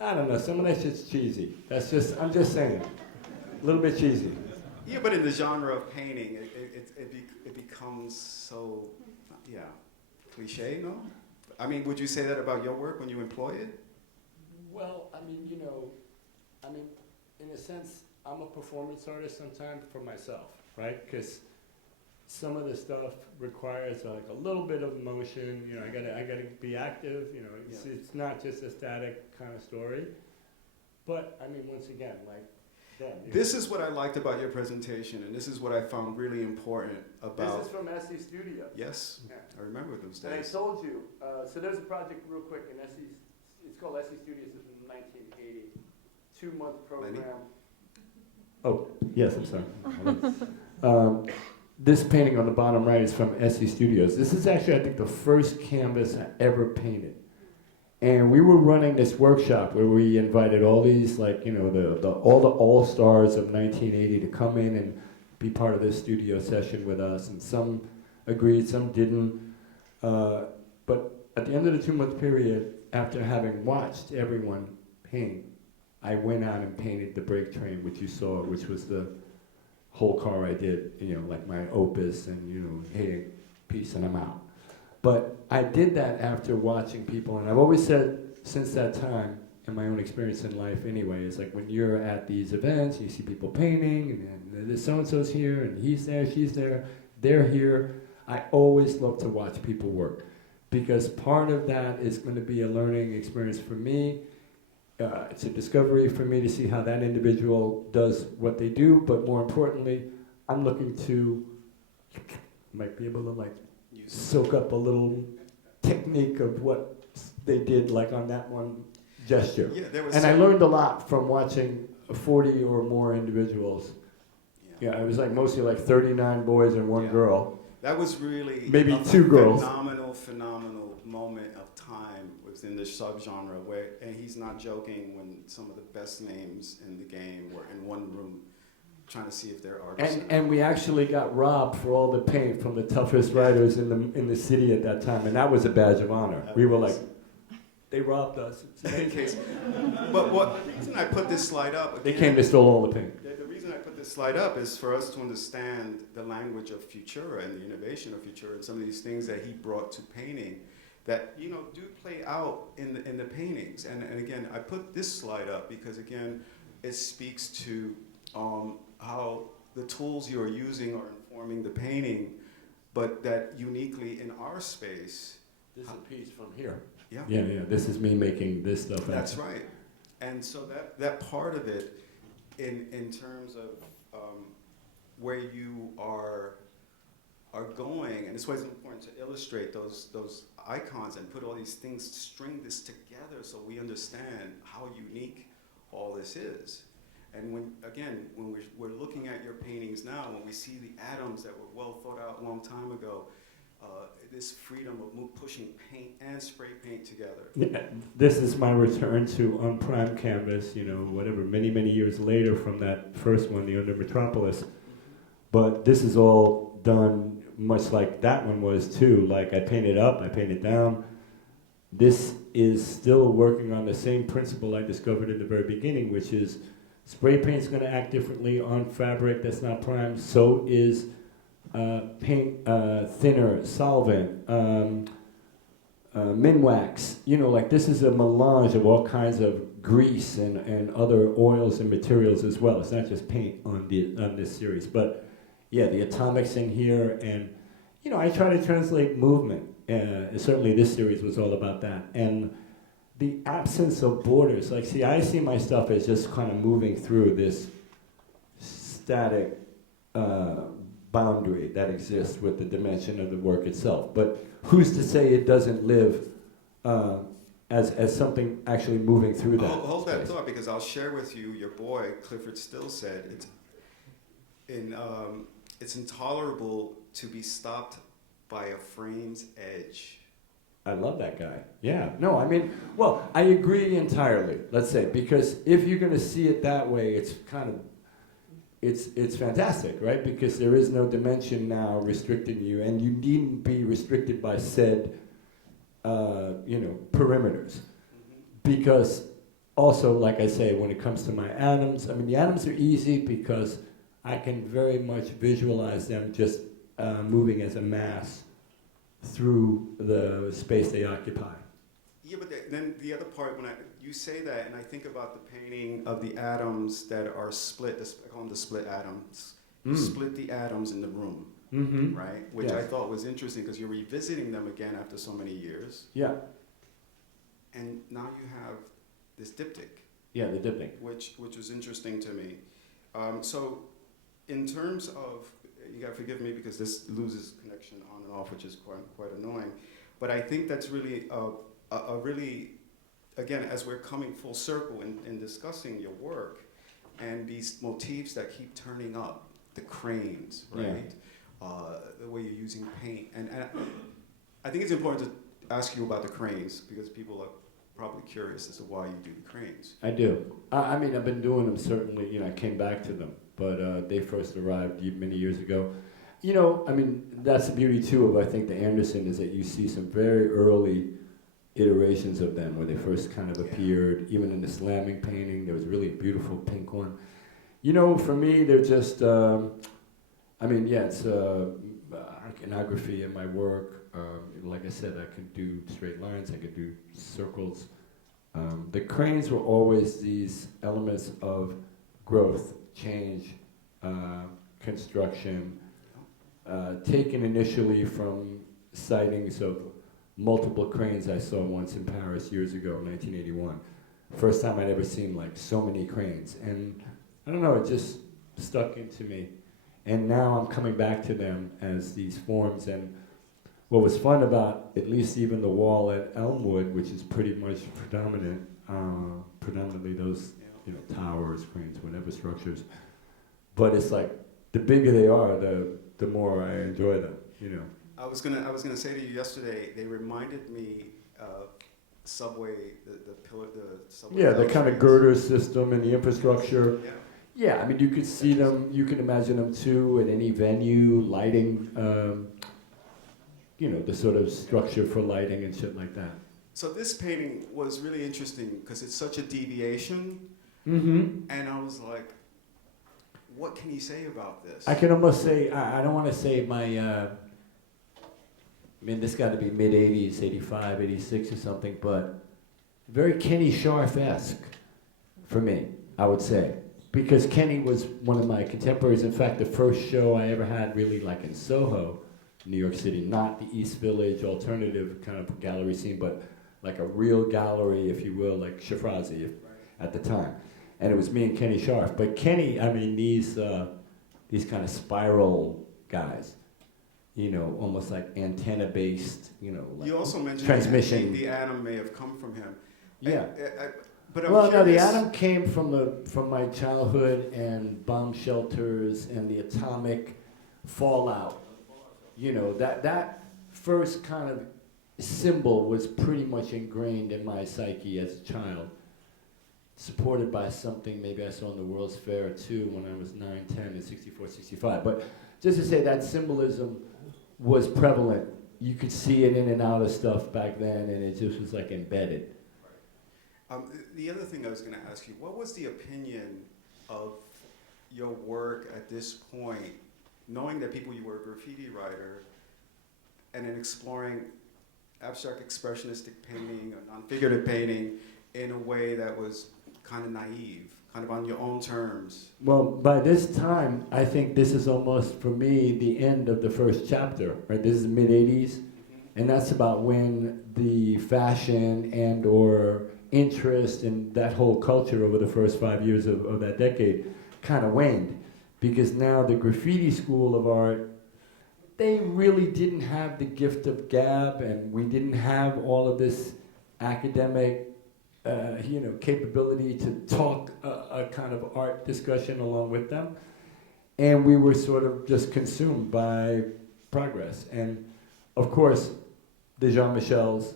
I don't know. Some of that's just cheesy. I'm just saying, a little bit cheesy. Yeah, but in the genre of painting, it becomes so, cliche. No, I mean, would you say that about your work when you employ it? Well, I mean, in a sense, I'm a performance artist sometimes for myself, right? Because some of the stuff requires like a little bit of motion. I gotta be active. It's not just a static kind of story. But I mean, once again, like that. This is what I liked about your presentation, and this is what I found really important about. This is from SE Studios. Yes, yeah. I remember those days. And I told you. So there's a project real quick in SE. It's called SE Studios. It's from 1980. 2-month program. Lenny? Oh, yes, I'm sorry. This painting on the bottom right is from SE Studios. This is actually, I think, the first canvas I ever painted. And we were running this workshop where we invited all these, like, all the all-stars of 1980 to come in and be part of this studio session with us. And some agreed, some didn't. But at the end of the 2-month period, after having watched everyone paint, I went out and painted the brake train, which you saw, which was the whole car I did, like my opus, and hey, peace, and I'm out. But I did that after watching people, and I've always said since that time, in my own experience in life anyway, is like when you're at these events, you see people painting, and the so-and-so's here, and he's there, she's there, they're here. I always love to watch people work, because part of that is going to be a learning experience for me. It's a discovery for me to see how that individual does what they do, but more importantly, I'm looking to, might be able to like soak up a little technique of what they did like on that one gesture. And I learned a lot from watching 40 or more individuals. Yeah, it was like mostly like 39 boys and one girl. That was really maybe 2 girls. Phenomenal moment of time within this subgenre where, and he's not joking, when some of the best names in the game were in one room trying to see if they're artists. And we actually got robbed for all the paint from the toughest writers in the city at that time, and that was a badge of honor. We were like, they robbed us. But the reason I put this slide up, they came, they stole all the paint. The reason I put this slide up is for us to understand the language of Futura and the innovation of Futura and some of these things that he brought to painting that do play out in the paintings. And again, I put this slide up because again, it speaks to how the tools you are using are informing the painting, but that uniquely in our space. This is a piece from here. Yeah. Yeah. This is me making this stuff. That's right. And so that part of it, in terms of where you are going, and it's why it's important to illustrate those icons and put all these things, string this together so we understand how unique all this is. And when we're looking at your paintings now, when we see the atoms that were well thought out a long time ago, this freedom of pushing paint and spray paint together. Yeah, this is my return to unprimed canvas, many, many years later from that first one, the Under Metropolis. But this is all done much like that one was too. Like I painted up, I painted down. This is still working on the same principle I discovered in the very beginning, which is spray paint's going to act differently on fabric that's not primed. So is paint, thinner, solvent, Minwax. Like this is a melange of all kinds of grease and other oils and materials as well. It's not just paint on this series, but yeah, the atomics in here, and I try to translate movement. Certainly this series was all about that. And the absence of borders. Like, see, I see my stuff as just kind of moving through this static boundary that exists with the dimension of the work itself. But who's to say it doesn't live as something actually moving through that Hold that space? thought, because I'll share with you, your boy, Clifford Still said, it's intolerable to be stopped by a frame's edge. I love that guy. Yeah. No, I mean, well, I agree entirely, let's say, because if you're going to see it that way, it's kind of, it's fantastic, right? Because there is no dimension now restricting you, and you needn't be restricted by said, perimeters. Because also, like I say, when it comes to my atoms, I mean, the atoms are easy because I can very much visualize them just moving as a mass through the space they occupy. Yeah, but then the other part, when you say that, and I think about the painting of the atoms that are split, I call them the split atoms. You split the atoms in the room, right? Which I thought was interesting because you're revisiting them again after so many years. Yeah. And now you have this diptych. Yeah, the diptych. Which was interesting to me. So in terms of, you gotta forgive me because this loses connection on and off, which is quite annoying. But I think that's really a really, again, as we're coming full circle in discussing your work and these motifs that keep turning up, the cranes, right? The way you're using paint. And I think it's important to ask you about the cranes because people are probably curious as to why you do the cranes. I do. I mean, I've been doing them certainly, I came back to them, but they first arrived many years ago. I mean, that's the beauty too of, I think, the Anderson is that you see some very early iterations of them where they first kind of appeared. Even in the slamming painting, there was a really beautiful pink one. For me, they're just, it's iconography in my work. Like I said, I could do straight lines, I could do circles. The cranes were always these elements of growth, change, construction, taken initially from sightings of multiple cranes I saw once in Paris years ago, 1981. First time I'd ever seen like so many cranes. And I don't know, it just stuck into me. And now I'm coming back to them as these forms. And what was fun about at least even the wall at Elmwood, which is pretty much predominantly those towers, cranes, whatever structures. But it's like the bigger they are, the more I enjoy them. I was gonna say to you yesterday, they reminded me of subway, the pillar, the subway. Yeah, the kind of trains. girder system and the infrastructure. Yeah. Yeah, I mean, you could see them, you can imagine them too at any venue, lighting, the sort of structure for lighting and shit like that. So this painting was really interesting because it's such a deviation, Mm-hmm. and I was like, what can you say about this? I can almost say, I don't want to say this got to be mid-80s, 85, 86 or something, but very Kenny Scharf-esque for me, I would say. Because Kenny was one of my contemporaries. In fact, the first show I ever had really like in Soho, New York City, not the East Village alternative kind of gallery scene, but like a real gallery, if you will, like Shafrazi at the time. And it was me and Kenny Scharf. But Kenny, these kind of spiral guys, almost like antenna-based, like You also mentioned transmission. the atom may have come from him. Yeah. But I'm Well, no, the curious- atom came from my childhood and bomb shelters and the atomic fallout. That first kind of symbol was pretty much ingrained in my psyche as a child, supported by something maybe I saw in the World's Fair too when I was 9, 10, and 64, 65. But just to say that symbolism was prevalent. You could see it in and out of stuff back then, and it just was like embedded. The other thing I was going to ask you, what was the opinion of your work at this point, knowing that you were a graffiti writer, and then exploring abstract expressionistic painting or non-figurative painting in a way that was kind of naive, kind of on your own terms? Well, by this time, I think this is almost, for me, the end of the first chapter, right? This is the mid-'80s, and that's about when the fashion and or interest in that whole culture over the first 5 years of that decade kind of waned. Because now the graffiti school of art, they really didn't have the gift of gab, and we didn't have all of this academic capability to talk a kind of art discussion along with them. And we were sort of just consumed by progress. And of course, the Jean-Michels,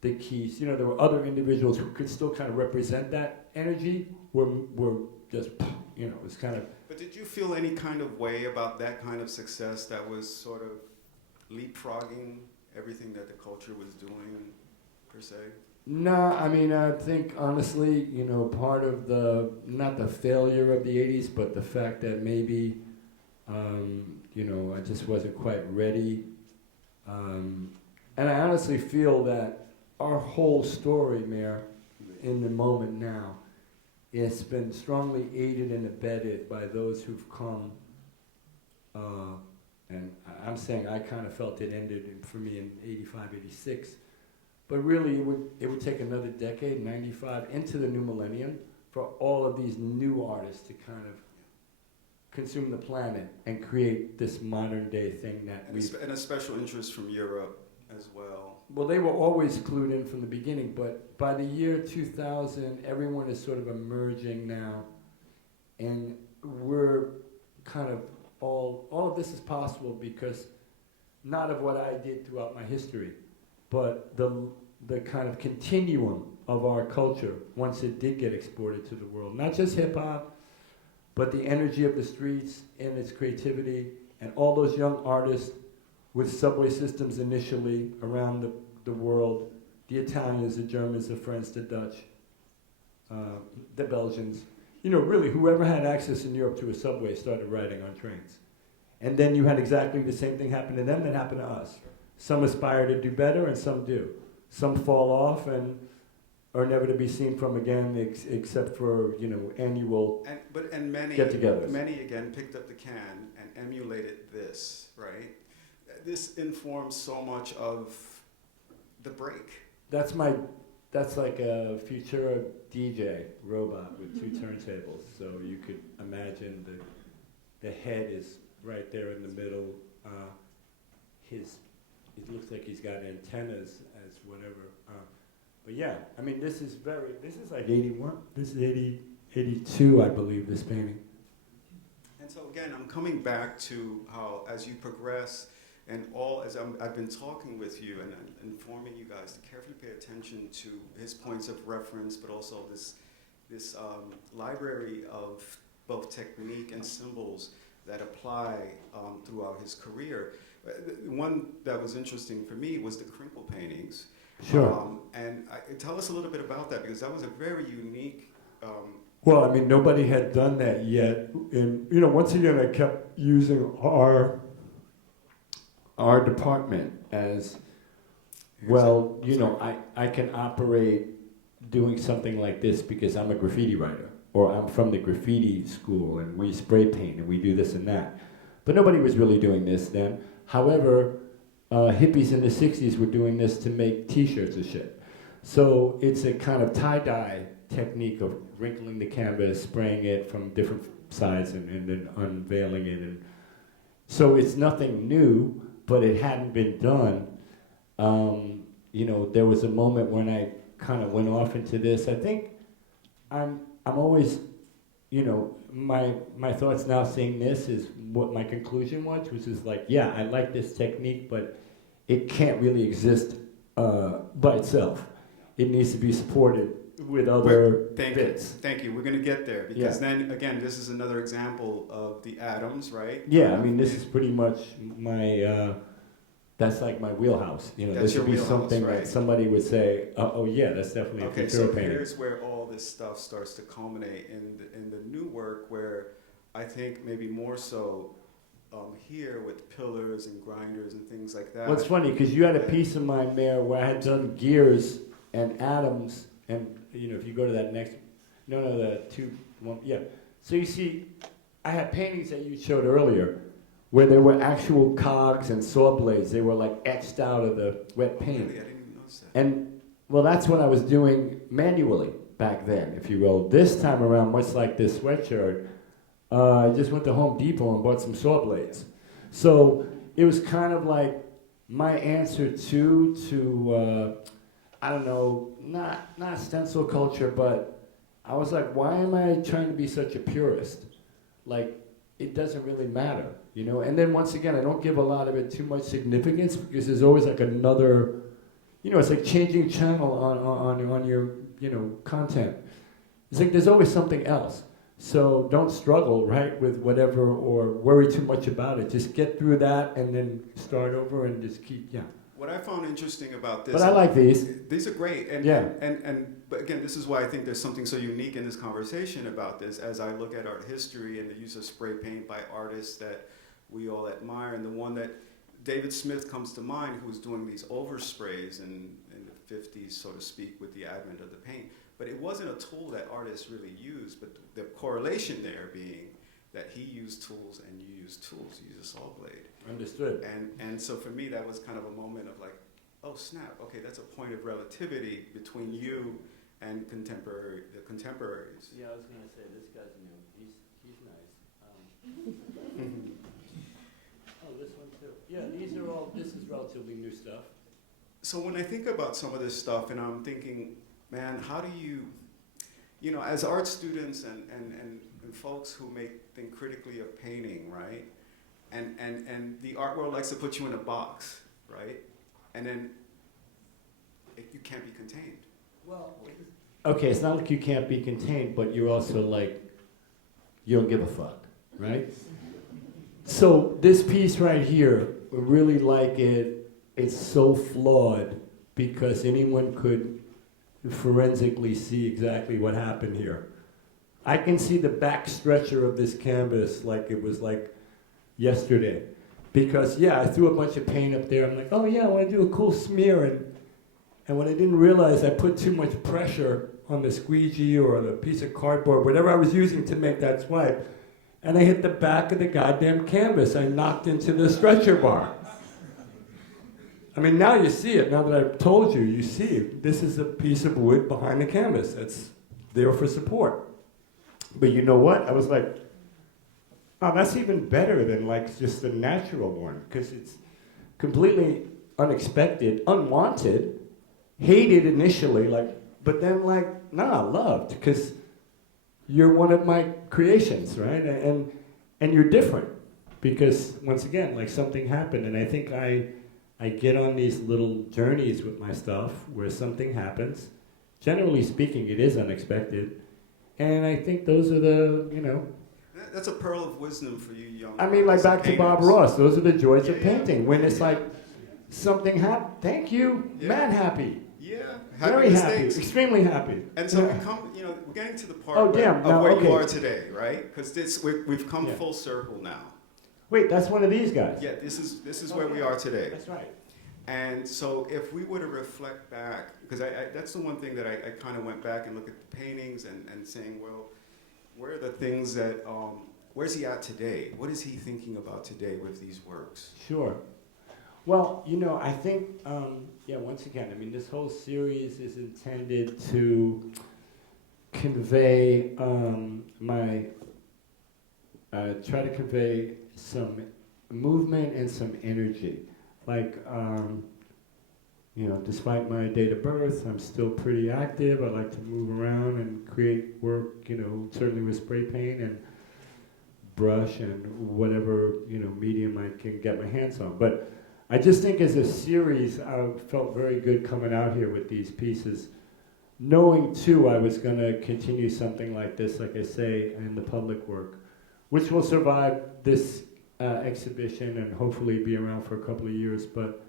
the Keiths, there were other individuals who could still kind of represent that energy, were just, it was kind of. But did you feel any kind of way about that kind of success that was sort of leapfrogging everything that the culture was doing, per se? No, I mean, I think honestly, part of not the failure of the 80s, but the fact that maybe, I just wasn't quite ready. And I honestly feel that our whole story, Mayor, in the moment now, it's been strongly aided and abetted by those who've come, and I'm saying I kind of felt it ended for me in 85, 86. But really, it would take another decade, 95, into the new millennium, for all of these new artists to kind of consume the planet and create this modern day thing that and a special interest from Europe as well. Well, they were always clued in from the beginning, but by the year 2000, everyone is sort of emerging now, and we're kind of all of this is possible because not of what I did throughout my history, but the kind of continuum of our culture once it did get exported to the world. Not just hip-hop, but the energy of the streets and its creativity, and all those young artists with subway systems initially around the world, the Italians, the Germans, the French, the Dutch, the Belgians. Really, whoever had access in Europe to a subway started riding on trains. And then you had exactly the same thing happen to them that happened to us. Some aspire to do better, and some do. Some fall off and are never to be seen from again, except for annual get-togethers. Many again picked up the can and emulated this, right? This informs so much of the break. That's like a Futura DJ robot with two turntables. So you could imagine the head is right there in the middle. It looks like he's got antennas as whatever. But yeah, I mean, this is like 81. This is 82, I believe, this painting. And so again, I'm coming back to how, as you progress, and I've been talking with you and informing you guys to carefully pay attention to his points of reference, but also this library of both technique and symbols that apply throughout his career. One that was interesting for me was the crinkle paintings. Sure. And tell us a little bit about that, because that was a very unique. Well, I mean, nobody had done that yet. And once again, I kept using our department as well. I can operate doing something like this because I'm a graffiti writer, or I'm from the graffiti school, and we spray paint and we do this and that. But nobody was really doing this then. However, hippies in the 60s were doing this to make t-shirts and shit. So it's a kind of tie-dye technique of wrinkling the canvas, spraying it from different sides, and then unveiling it. And so it's nothing new, but it hadn't been done. There was a moment when I kind of went off into this. I think I'm always, my thoughts now seeing this is what my conclusion was, which is like, yeah, I like this technique, but it can't really exist by itself. It needs to be supported with other bits. Thank you. We're going to get there, because then, again, this is another example of the atoms, right? Yeah, I mean, this is pretty much my, that's like my wheelhouse. This would be something that somebody would say, oh yeah, that's definitely a Futura so painting. Here's where all this stuff starts to culminate in the new work, where I think maybe more so here with pillars and grinders and things like that. Well, it's funny, because you had a piece of mine, Mayor, where I had done gears and atoms, and if you go to that next, the Well, yeah. So you see, I had paintings that you showed earlier where there were actual cogs and saw blades. They were like etched out of the wet paint. Really? I didn't even notice that. And, well, that's what I was doing manually back then, if you will. This time around, much like this sweatshirt, I just went to Home Depot and bought some saw blades. So it was kind of like my answer to I don't know, not stencil culture, but I was like, why am I trying to be such a purist? Like, it doesn't really matter, you know? And then once again, I don't give a lot of it too much significance because there's always like another, you know, it's like changing channel on your, you know, content. It's like there's always something else. So don't struggle, right, with whatever or worry too much about it. Just get through that and then start over and just keep, yeah. What I found interesting about this... But I like these. These are great. And, yeah. But again, this is why I think there's something so unique in this conversation about this as I look at art history and the use of spray paint by artists that we all admire. And the one that David Smith comes to mind, who was doing these oversprays in the 50s, so to speak, with the advent of the paint. But it wasn't a tool that artists really used, but the correlation there being that he used tools and you used tools. You used a saw blade. Understood. And so for me, that was kind of a moment of like, oh snap, okay, that's a point of relativity between you and the contemporaries. Yeah, I was going to say, this guy's new. He's nice. Oh, this one too. Yeah, this is relatively new stuff. So when I think about some of this stuff and I'm thinking, man, how do you know, as art students and folks who think critically of painting, right? And the art world likes to put you in a box, right? And then you can't be contained. Well, okay, it's not like you can't be contained, but you're also like, you don't give a fuck, right? So this piece right here, I really like it. It's so flawed because anyone could forensically see exactly what happened here. I can see the back stretcher of this canvas like it was like yesterday. Because, yeah, I threw a bunch of paint up there. I'm like, oh, yeah, I want to do a cool smear. And when I didn't realize I put too much pressure on the squeegee or the piece of cardboard, whatever I was using to make that swipe, and I hit the back of the goddamn canvas. I knocked into the stretcher bar. I mean, now you see it. Now that I've told you, you see it. This is a piece of wood behind the canvas that's there for support. But you know what? I was like, oh, that's even better than like just the natural one because it's completely unexpected, unwanted, hated initially, like, but then like, nah, loved because you're one of my creations, right? And you're different because once again, like something happened, and I think I get on these little journeys with my stuff where something happens. Generally speaking, it is unexpected. And I think those are the, you know. That's a pearl of wisdom for you young I mean, like back to Bob Ross, those are the joys of Yeah. painting. When it's like, something happened, thank you, Yeah. mad happy. Yeah, Very happy, mistakes. extremely happy. And so Yeah. we come, you know, we're getting to the part Oh, of damn, now, where okay. you are today, right? Because we've come Yeah. full circle now. Wait, that's one of these guys. Yeah, this is where we are today. That's right. And so if we were to reflect back, because that's the one thing that I kind of went back and looked at the paintings and saying, well, where are the things that, where's he at today? What is he thinking about today with these works? Sure. Well, you know, I think, yeah, once again, I mean, this whole series is intended to convey try to convey some movement and some energy. Like, you know, despite my date of birth, I'm still pretty active. I like to move around and create work, you know, certainly with spray paint and brush and whatever, you know, medium I can get my hands on. But I just think as a series, I felt very good coming out here with these pieces, knowing too I was going to continue something like this, like I say, in the public work, which will survive this exhibition and hopefully be around for a couple of years. But,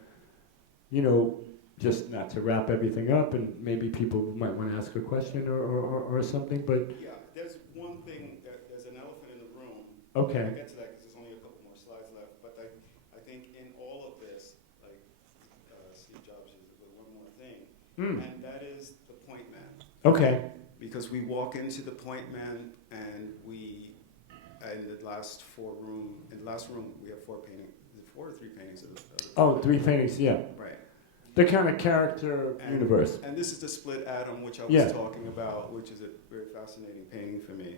you know, just not to wrap everything up, and maybe people might want to ask a question or something, but... Yeah, there's one thing, there's an elephant in the room. Okay. I'll get to that because there's only a couple more slides left, but I think in all of this, like Steve Jobs used it with one more thing, and that is the point man. Okay. because we walk into the point man and in the last room, we have 4 paintings, 4 or 3 paintings of the Oh, 3 paintings, yeah. right. The kind of character universe. And this is the split atom, which I was Yeah. talking about, which is a very fascinating painting for me.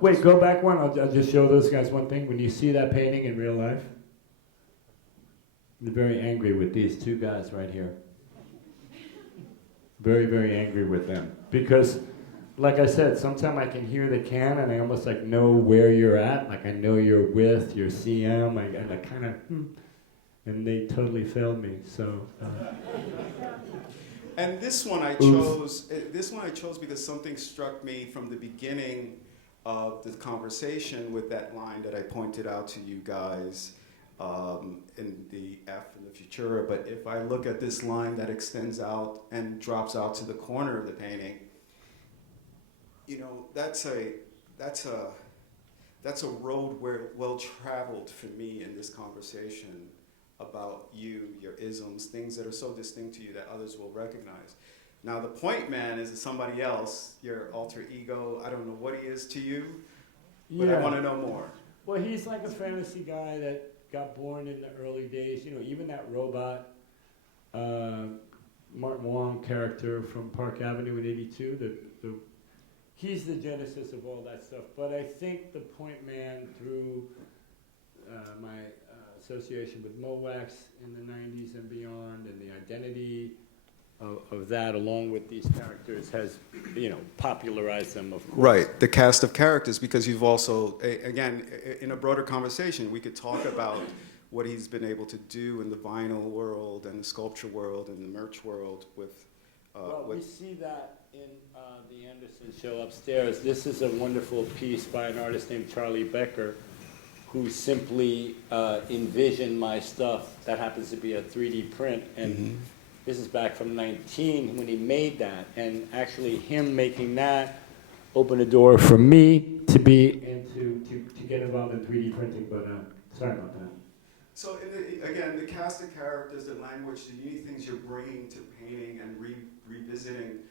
Wait, go back one. I'll just show those guys one thing. When you see that painting in real life, you're very angry with these 2 guys right here. Very, very angry with them. Because, like I said, sometimes I can hear the can and I almost like know where you're at. Like I know your width, your CM. I kind of, and they totally failed me. So. And this one I chose. This one I chose because something struck me from the beginning of the conversation with that line that I pointed out to you guys in the F in the Futura. But if I look at this line that extends out and drops out to the corner of the painting, you know, that's a road well traveled for me in this conversation about you, your isms, things that are so distinct to you that others will recognize. Now, the point man is somebody else, your alter ego. I don't know what he is to you, but I want to know more. Well, he's like a fantasy guy that got born in the early days. You know, even that robot, Martin Wong character from Park Avenue in '82, he's the genesis of all that stuff. But I think the point man, through my association with MoWax in the 90s and beyond, and the identity of that, along with these characters, has, you know, popularized them, of course. Right, the cast of characters, because you've also, again, in a broader conversation, we could talk about what he's been able to do in the vinyl world and the sculpture world and the merch world with... we see that in the Anderson show upstairs. This is a wonderful piece by an artist named Charlie Becker, who simply envisioned my stuff. That happens to be a 3D print, and this is back from 19 when he made that. And actually, him making that opened a door for me to be into to get involved in 3D printing. But sorry about that. So again, the cast of characters, the language, the unique things you're bringing to painting and revisiting.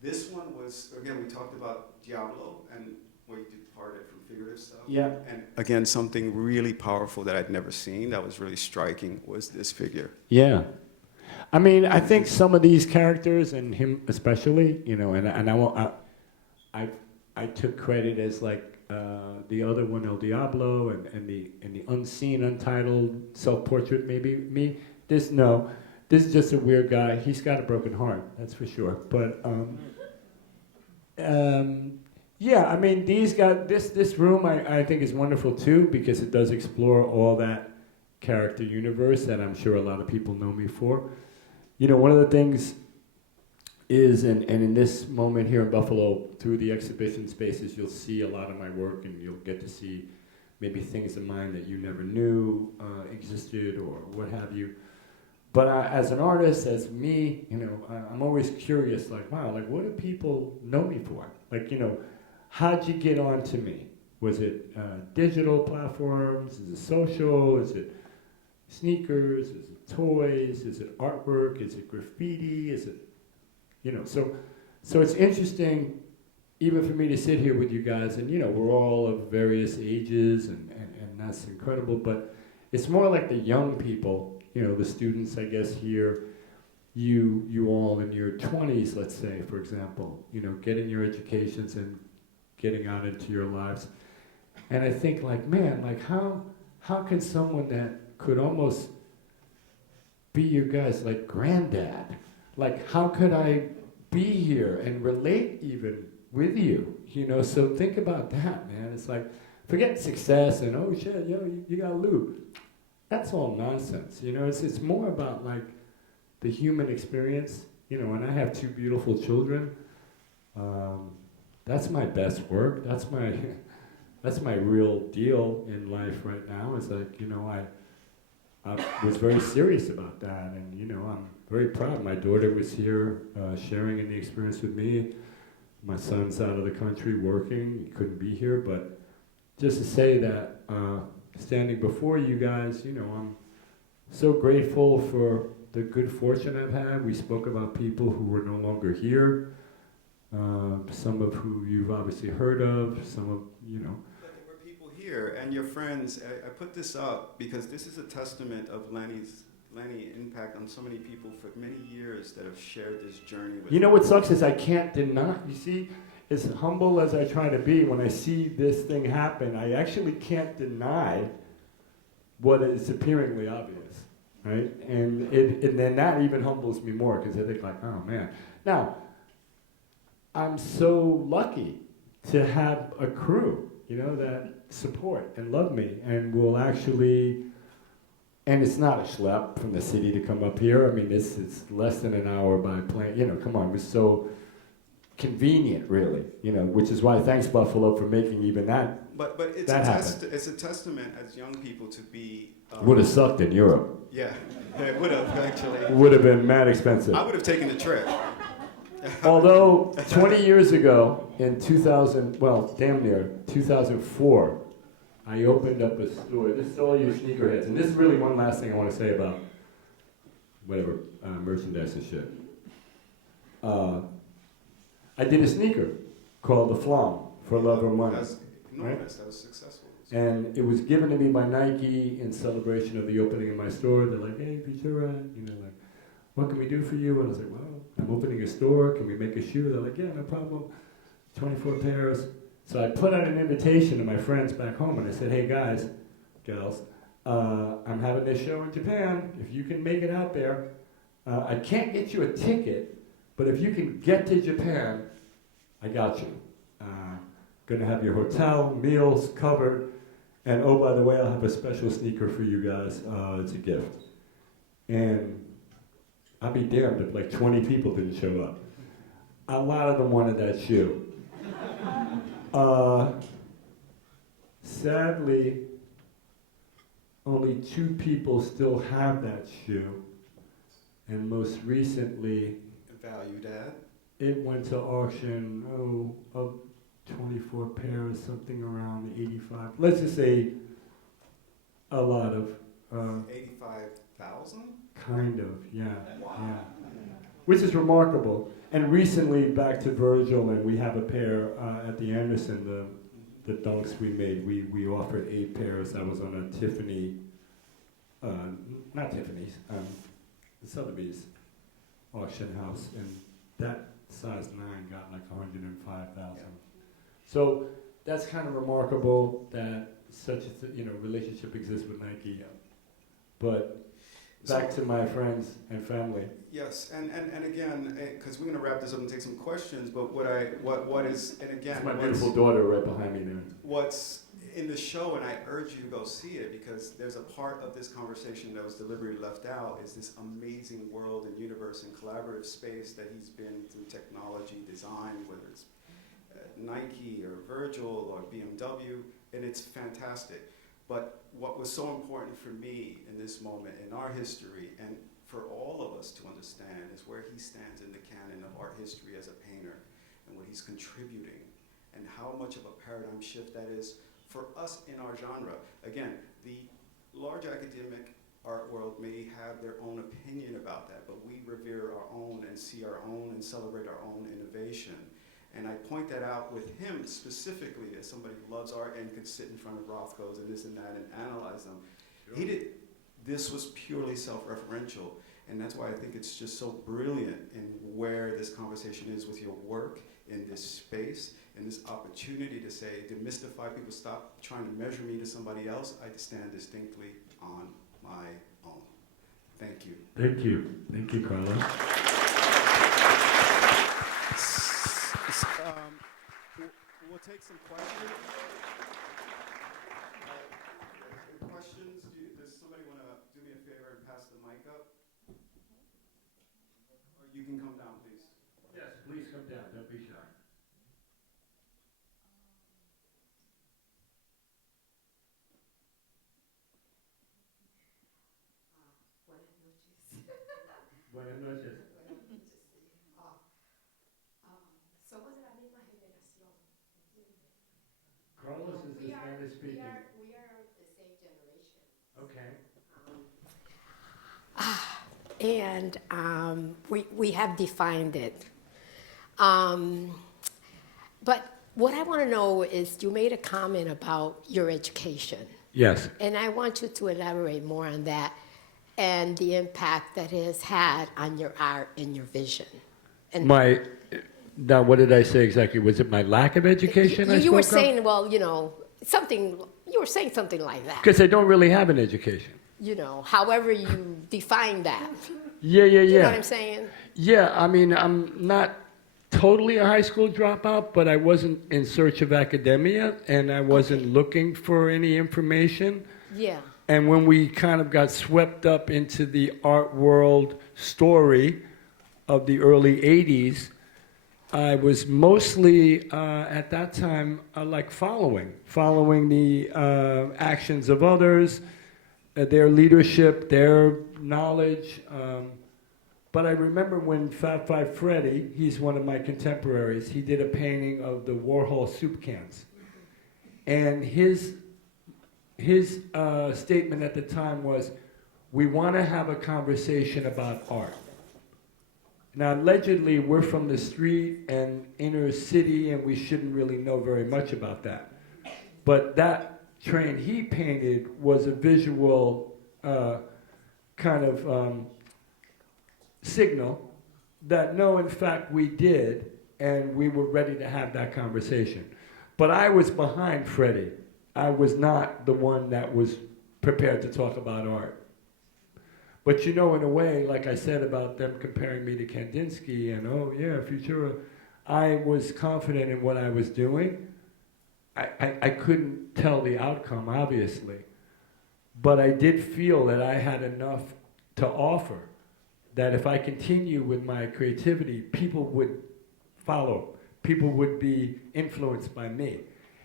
This one was, again, we talked about Diablo and we departed from figurative stuff. Yeah. And again, something really powerful that I'd never seen that was really striking was this figure. Yeah. I mean, I think some of these characters, and him especially, you know, I took credit as like the other one, El Diablo, and the unseen, untitled self-portrait, maybe me. This is just a weird guy. He's got a broken heart, that's for sure. But yeah, I mean, these guys, this room I think is wonderful too, because it does explore all that character universe that I'm sure a lot of people know me for. You know, one of the things is, and in this moment here in Buffalo, through the exhibition spaces, you'll see a lot of my work, and you'll get to see maybe things of mine that you never knew existed or what have you. But as an artist, as me, you know, I'm always curious, like, wow, like, what do people know me for? Like, you know, how'd you get on to me? Was it digital platforms? Is it social? Is it sneakers? Is it toys? Is it artwork? Is it graffiti? Is it, you know, so it's interesting, even for me to sit here with you guys, and, you know, we're all of various ages, and that's incredible, but it's more like the young people, you know, the students, I guess, here, you all in your 20s, let's say, for example, you know, getting your educations and getting out into your lives. And I think, like, man, like, how can someone that could almost be your guys, like, granddad, like, how could I be here and relate even with you, you know? So think about that, man. It's like, forget success and, oh shit, yo, you got loot. That's all nonsense, you know? It's more about, like, the human experience, you know, and I have 2 beautiful children. That's my best work. That's my real deal in life right now. Is like, you know, I was very serious about that, and, you know, I'm very proud. My daughter was here sharing in the experience with me. My son's out of the country working. He couldn't be here, but just to say that standing before you guys, you know, I'm so grateful for the good fortune I've had. We spoke about people who were no longer here. some of who you've obviously heard of, some of, But there were people here and your friends. I put this up because this is a testament of Lenny impact on so many people for many years that have shared this journey with You know what sucks is I can't deny, you see, as humble as I try to be, when I see this thing happen, I actually can't deny what is appearingly obvious, right? And then that even humbles me more, because I think like, oh man. Now, I'm so lucky to have a crew, that support and love me and will actually, and it's not a schlep from the city to come up here. I mean, this is less than an hour by plane. Come on, it was so convenient, really. Which is why thanks Buffalo for making even that. But it's that it's a testament as young people to be. Would have sucked in Europe. Yeah, it would have actually. Would have been mad expensive. I would have taken the trip. Although 20 years ago, in 2000, well, damn near 2004, I opened up a store. This is all you sneakerheads, and this is really one last thing I want to say about whatever merchandise and shit. I did a sneaker called the Flom for Love or Money. That was enormous. Right? That was successful. And it was given to me by Nike in celebration of the opening of my store. They're like, hey, Futura, like, what can we do for you? And I was like, well, I'm opening a store. Can we make a shoe? They're like, yeah, no problem. 24 pairs. So I put out an invitation to my friends back home, and I said, hey, guys, gals, I'm having this show in Japan. If you can make it out there, I can't get you a ticket, but if you can get to Japan, I got you. Gonna have your hotel, meals covered, and oh, by the way, I'll have a special sneaker for you guys. It's a gift. And I'll be damned if like 20 people didn't show up. A lot of them wanted that shoe. Sadly, only 2 people still have that shoe. And most recently, Valued at. it went to auction, of 24 pairs, something around 85. Let's just say a lot of. 85,000? Kind of, yeah. Wow. Yeah. Which is remarkable. And recently, back to Virgil, and we have a pair at the Anderson, the dunks we made. We offered 8 pairs. I was on a Tiffany, not Tiffany's, Sotheby's auction house, and that size 9 got like 105,000. Yeah. So that's kind of remarkable that such a relationship exists with Nike. Yeah. But back to my friends and family. Yes, and again, because we're going to wrap this up and take some questions, but what is, and again, That's my beautiful daughter right behind me there. what's in the show, and I urge you to go see it, because there's a part of this conversation that was deliberately left out, is this amazing world and universe and collaborative space that he's been through technology, design, whether it's Nike or Virgil or BMW, and it's fantastic. But what was so important for me in this moment in our history, and for all of us to understand, is where he stands in the canon of art history as a painter, and what he's contributing, and how much of a paradigm shift that is for us in our genre. Again, the large academic art world may have their own opinion about that, but we revere our own and see our own and celebrate our own innovation. And I point that out with him specifically as somebody who loves art and could sit in front of Rothko's and this and that and analyze them. Sure. This was purely self-referential, and that's why I think it's just so brilliant in where this conversation is with your work in this space and this opportunity to say, demystify people, stop trying to measure me to somebody else. I stand distinctly on my own. Thank you. Thank you. Thank you, Carlos. We'll take some questions. Questions? Does somebody want to do me a favor and pass the mic up? Or you can come down, please. Yes, please come down. Don't be shy. Buenas noches. Buenas noches. Somos de la misma generación, ¿entiendes? Carlos is the Spanish speaking. We are the same generation. Okay. And we have defined it. But what I want to know is you made a comment about your education. Yes. And I want you to elaborate more on that and the impact that it has had on your art and your vision. And Now, what did I say exactly? Was it my lack of education? you were saying, well, you were saying something like that. Because I don't really have an education. However you define that. Yeah. You know what I'm saying? Yeah, I mean, I'm not totally a high school dropout, but I wasn't in search of academia, and I wasn't looking for any information. Yeah. And when we kind of got swept up into the art world story of the early 80s, I was mostly, at that time, like following the actions of others, their leadership, their knowledge. But I remember when Fab Five Freddy, he's one of my contemporaries, he did a painting of the Warhol soup cans. And his statement at the time was, we want to have a conversation about art. Now, allegedly, we're from the street and inner city, and we shouldn't really know very much about that. But that train he painted was a visual kind of signal that no, in fact, we did, and we were ready to have that conversation. But I was behind Freddie. I was not the one that was prepared to talk about art. But in a way, like I said about them comparing me to Kandinsky and, oh yeah, Futura, I was confident in what I was doing. I couldn't tell the outcome, obviously. But I did feel that I had enough to offer, that if I continue with my creativity, people would follow. People would be influenced by me.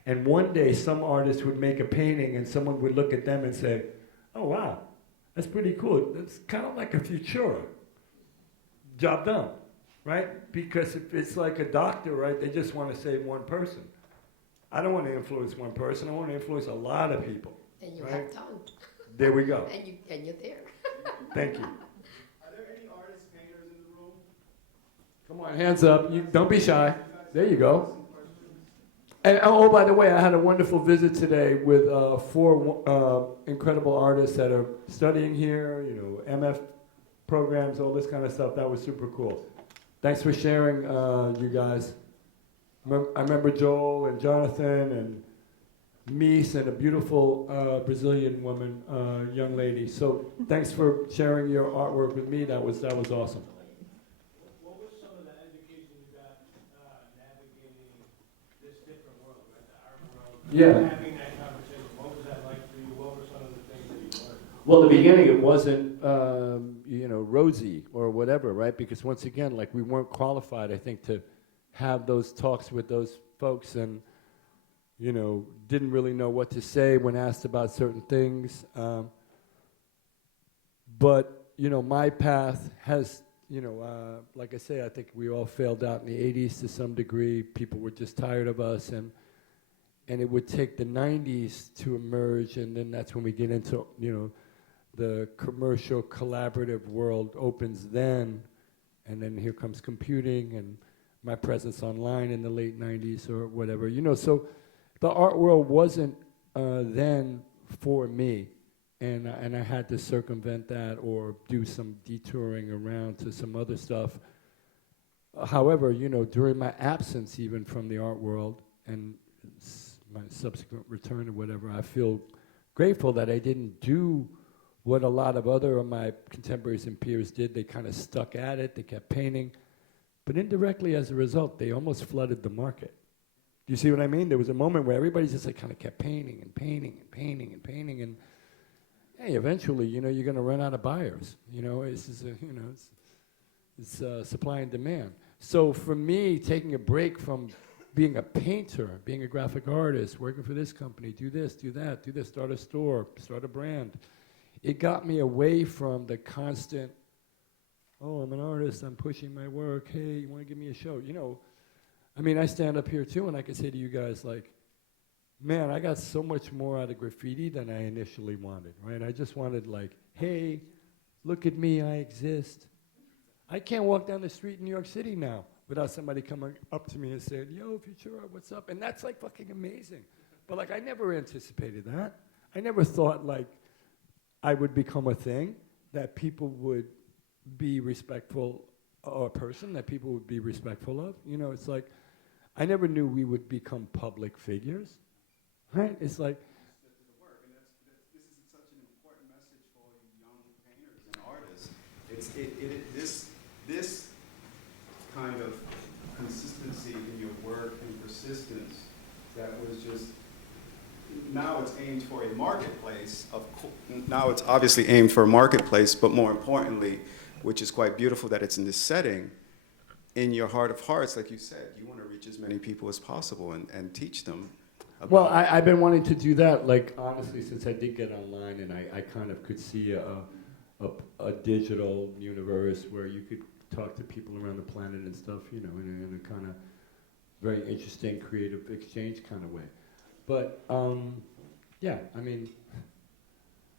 And one day, some artist would make a painting and someone would look at them and say, oh wow, that's pretty cool. It's kind of like a Futura. Job done, right? Because if it's like a doctor, right, they just want to save one person. I don't want to influence one person. I want to influence a lot of people. And you right? have done. There we go. And you're there. Thank you. Are there any artists, painters in the room? Come on, hands up. Don't be shy. There you go. And oh, by the way, I had a wonderful visit today with 4 incredible artists that are studying here, MF programs, all this kind of stuff. That was super cool. Thanks for sharing, you guys. I remember Joel and Jonathan and Mies and a beautiful Brazilian woman, young lady. So thanks for sharing your artwork with me. That was awesome. What was some of the education you got navigating this different world, right? The art world. Yeah. Having that conversation, what was that like for you? What were some of the things that you learned? Well, in the beginning, it wasn't, rosy or whatever, right? Because once again, like, we weren't qualified, I think, to have those talks with those folks, and didn't really know what to say when asked about certain things. But my path has, like I say, I think we all failed out in the 80s to some degree. People were just tired of us, and it would take the 90s to emerge, and then that's when we get into, the commercial collaborative world opens then, and then here comes computing and my presence online in the late 90s or whatever. So the art world wasn't then for me, and I had to circumvent that or do some detouring around to some other stuff. However, during my absence even from the art world and my subsequent return or whatever, I feel grateful that I didn't do what a lot of other of my contemporaries and peers did. They kind of stuck at it, they kept painting, but indirectly as a result, they almost flooded the market. Do you see what I mean? There was a moment where everybody just kind of kept painting and painting and painting and painting, and hey, eventually, you're going to run out of buyers. It's supply and demand. So for me, taking a break from being a painter, being a graphic artist, working for this company, do this, do that, do this, start a store, start a brand, it got me away from the constant, oh, I'm an artist, I'm pushing my work, hey, you want to give me a show? I stand up here too, and I can say to you guys, like, man, I got so much more out of graffiti than I initially wanted, right? I just wanted, like, hey, look at me, I exist. I can't walk down the street in New York City now without somebody coming up to me and saying, yo, Futura, what's up? And that's like fucking amazing. But like, I never anticipated that. I never thought like I would become a thing, that people would be respectful, or a person that people would be respectful of. You know, it's like, I never knew we would become public figures, right? It's like, This is such an important message for young painters and artists. This kind of consistency in your work and persistence that was just, now it's aimed for a marketplace. Now it's obviously aimed for a marketplace, but more importantly, which is quite beautiful that it's in this setting, in your heart of hearts, like you said, you want to reach as many people as possible and teach them. well, I've been wanting to do that, like, honestly, since I did get online, and I kind of could see a digital universe where you could talk to people around the planet and stuff, you know, in a kind of very interesting, creative exchange kind of way. But, yeah, I mean,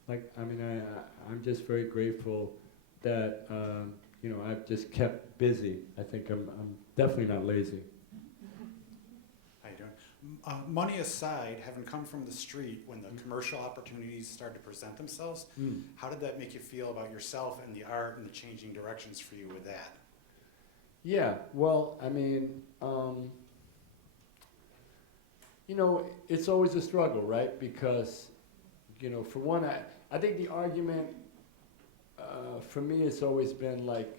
I'm just very grateful that, you know, I've just kept busy. I think I'm definitely not lazy. How you doing? Money aside, having come from the street when the commercial opportunities started to present themselves, how did that make you feel about yourself and the art and the changing directions for you with that? Yeah, well, I mean, you know, it's always a struggle, right? Because, you know, for one, I think the argument for me has always been like,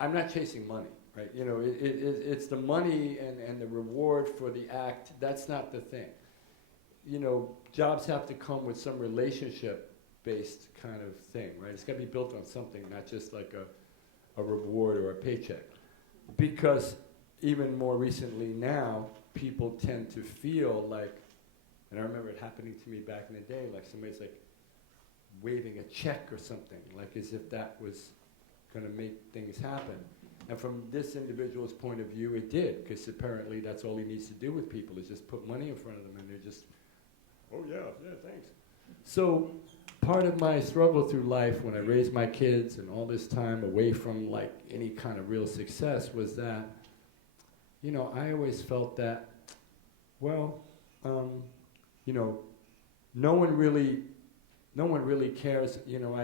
I'm not chasing money, right? You know, it's the money and the reward for the act. That's not the thing. You know, jobs have to come with some relationship-based kind of thing, right? It's got to be built on something, not just like a reward or a paycheck. Because even more recently now, people tend to feel like, and I remember it happening to me back in the day, like somebody's like waving a check or something, like as if that was going to make things happen. And from this individual's point of view, it did, because apparently that's all he needs to do with people is just put money in front of them, and they're just, oh yeah, thanks. So part of my struggle through life when I raised my kids and all this time away from like any kind of real success was that, you know, I always felt that, well, you know, no one really cares. You know,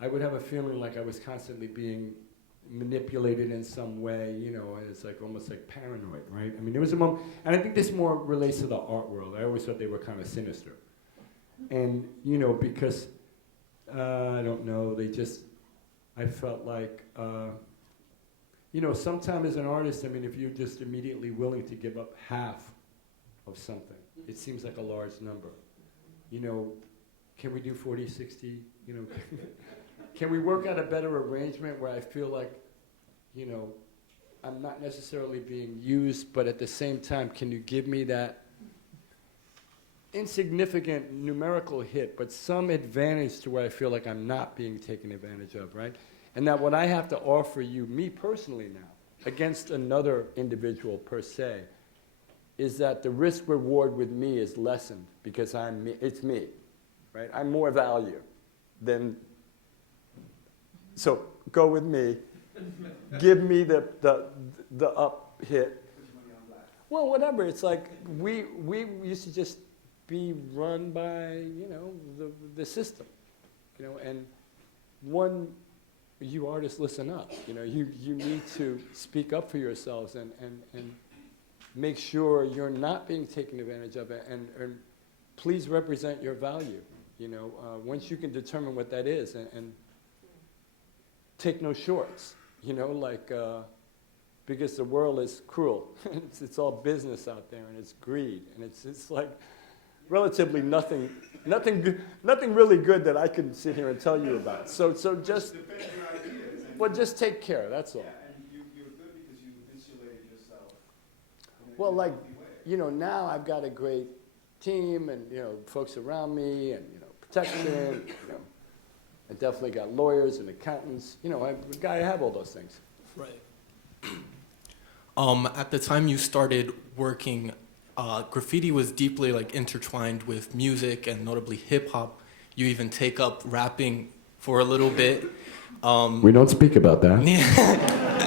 I would have a feeling like I was constantly being manipulated in some way, you know, and it's like almost like paranoid, right? I mean, there was a moment, and I think this more relates to the art world. I always thought they were kind of sinister. And, you know, because, I don't know, I felt like, you know, sometimes as an artist, I mean, if you're just immediately willing to give up half of something, it seems like a large number. You know, can we do 40, 60, you know? Can we work out a better arrangement where I feel like, you know, I'm not necessarily being used, but at the same time, can you give me that insignificant numerical hit, but some advantage to where I feel like I'm not being taken advantage of, right? And that what I have to offer you, me personally now, against another individual per se, is that the risk reward with me is lessened because I'm me, it's me, right? I'm more value than, so go with me, give me the up hit. Well, whatever, it's like we used to just be run by, you know, the system, you know, and you artists listen up, you know, you need to speak up for yourselves and make sure you're not being taken advantage of, and please represent your value, you know, once you can determine what that is, and take no shorts, you know, like, because the world is cruel. It's all business out there, and it's greed, and it's like relatively nothing really good that I can sit here and tell you about. So just, well, just take care, that's all. Yeah, and you're good because you insulated yourself. Well, like, you know, now I've got a great team and, you know, folks around me and, you know, protection, you know. I definitely got lawyers and accountants. You know, I have all those things. Right. At the time you started working, graffiti was deeply like intertwined with music and notably hip hop. You even take up rapping for a little bit. We don't speak about that.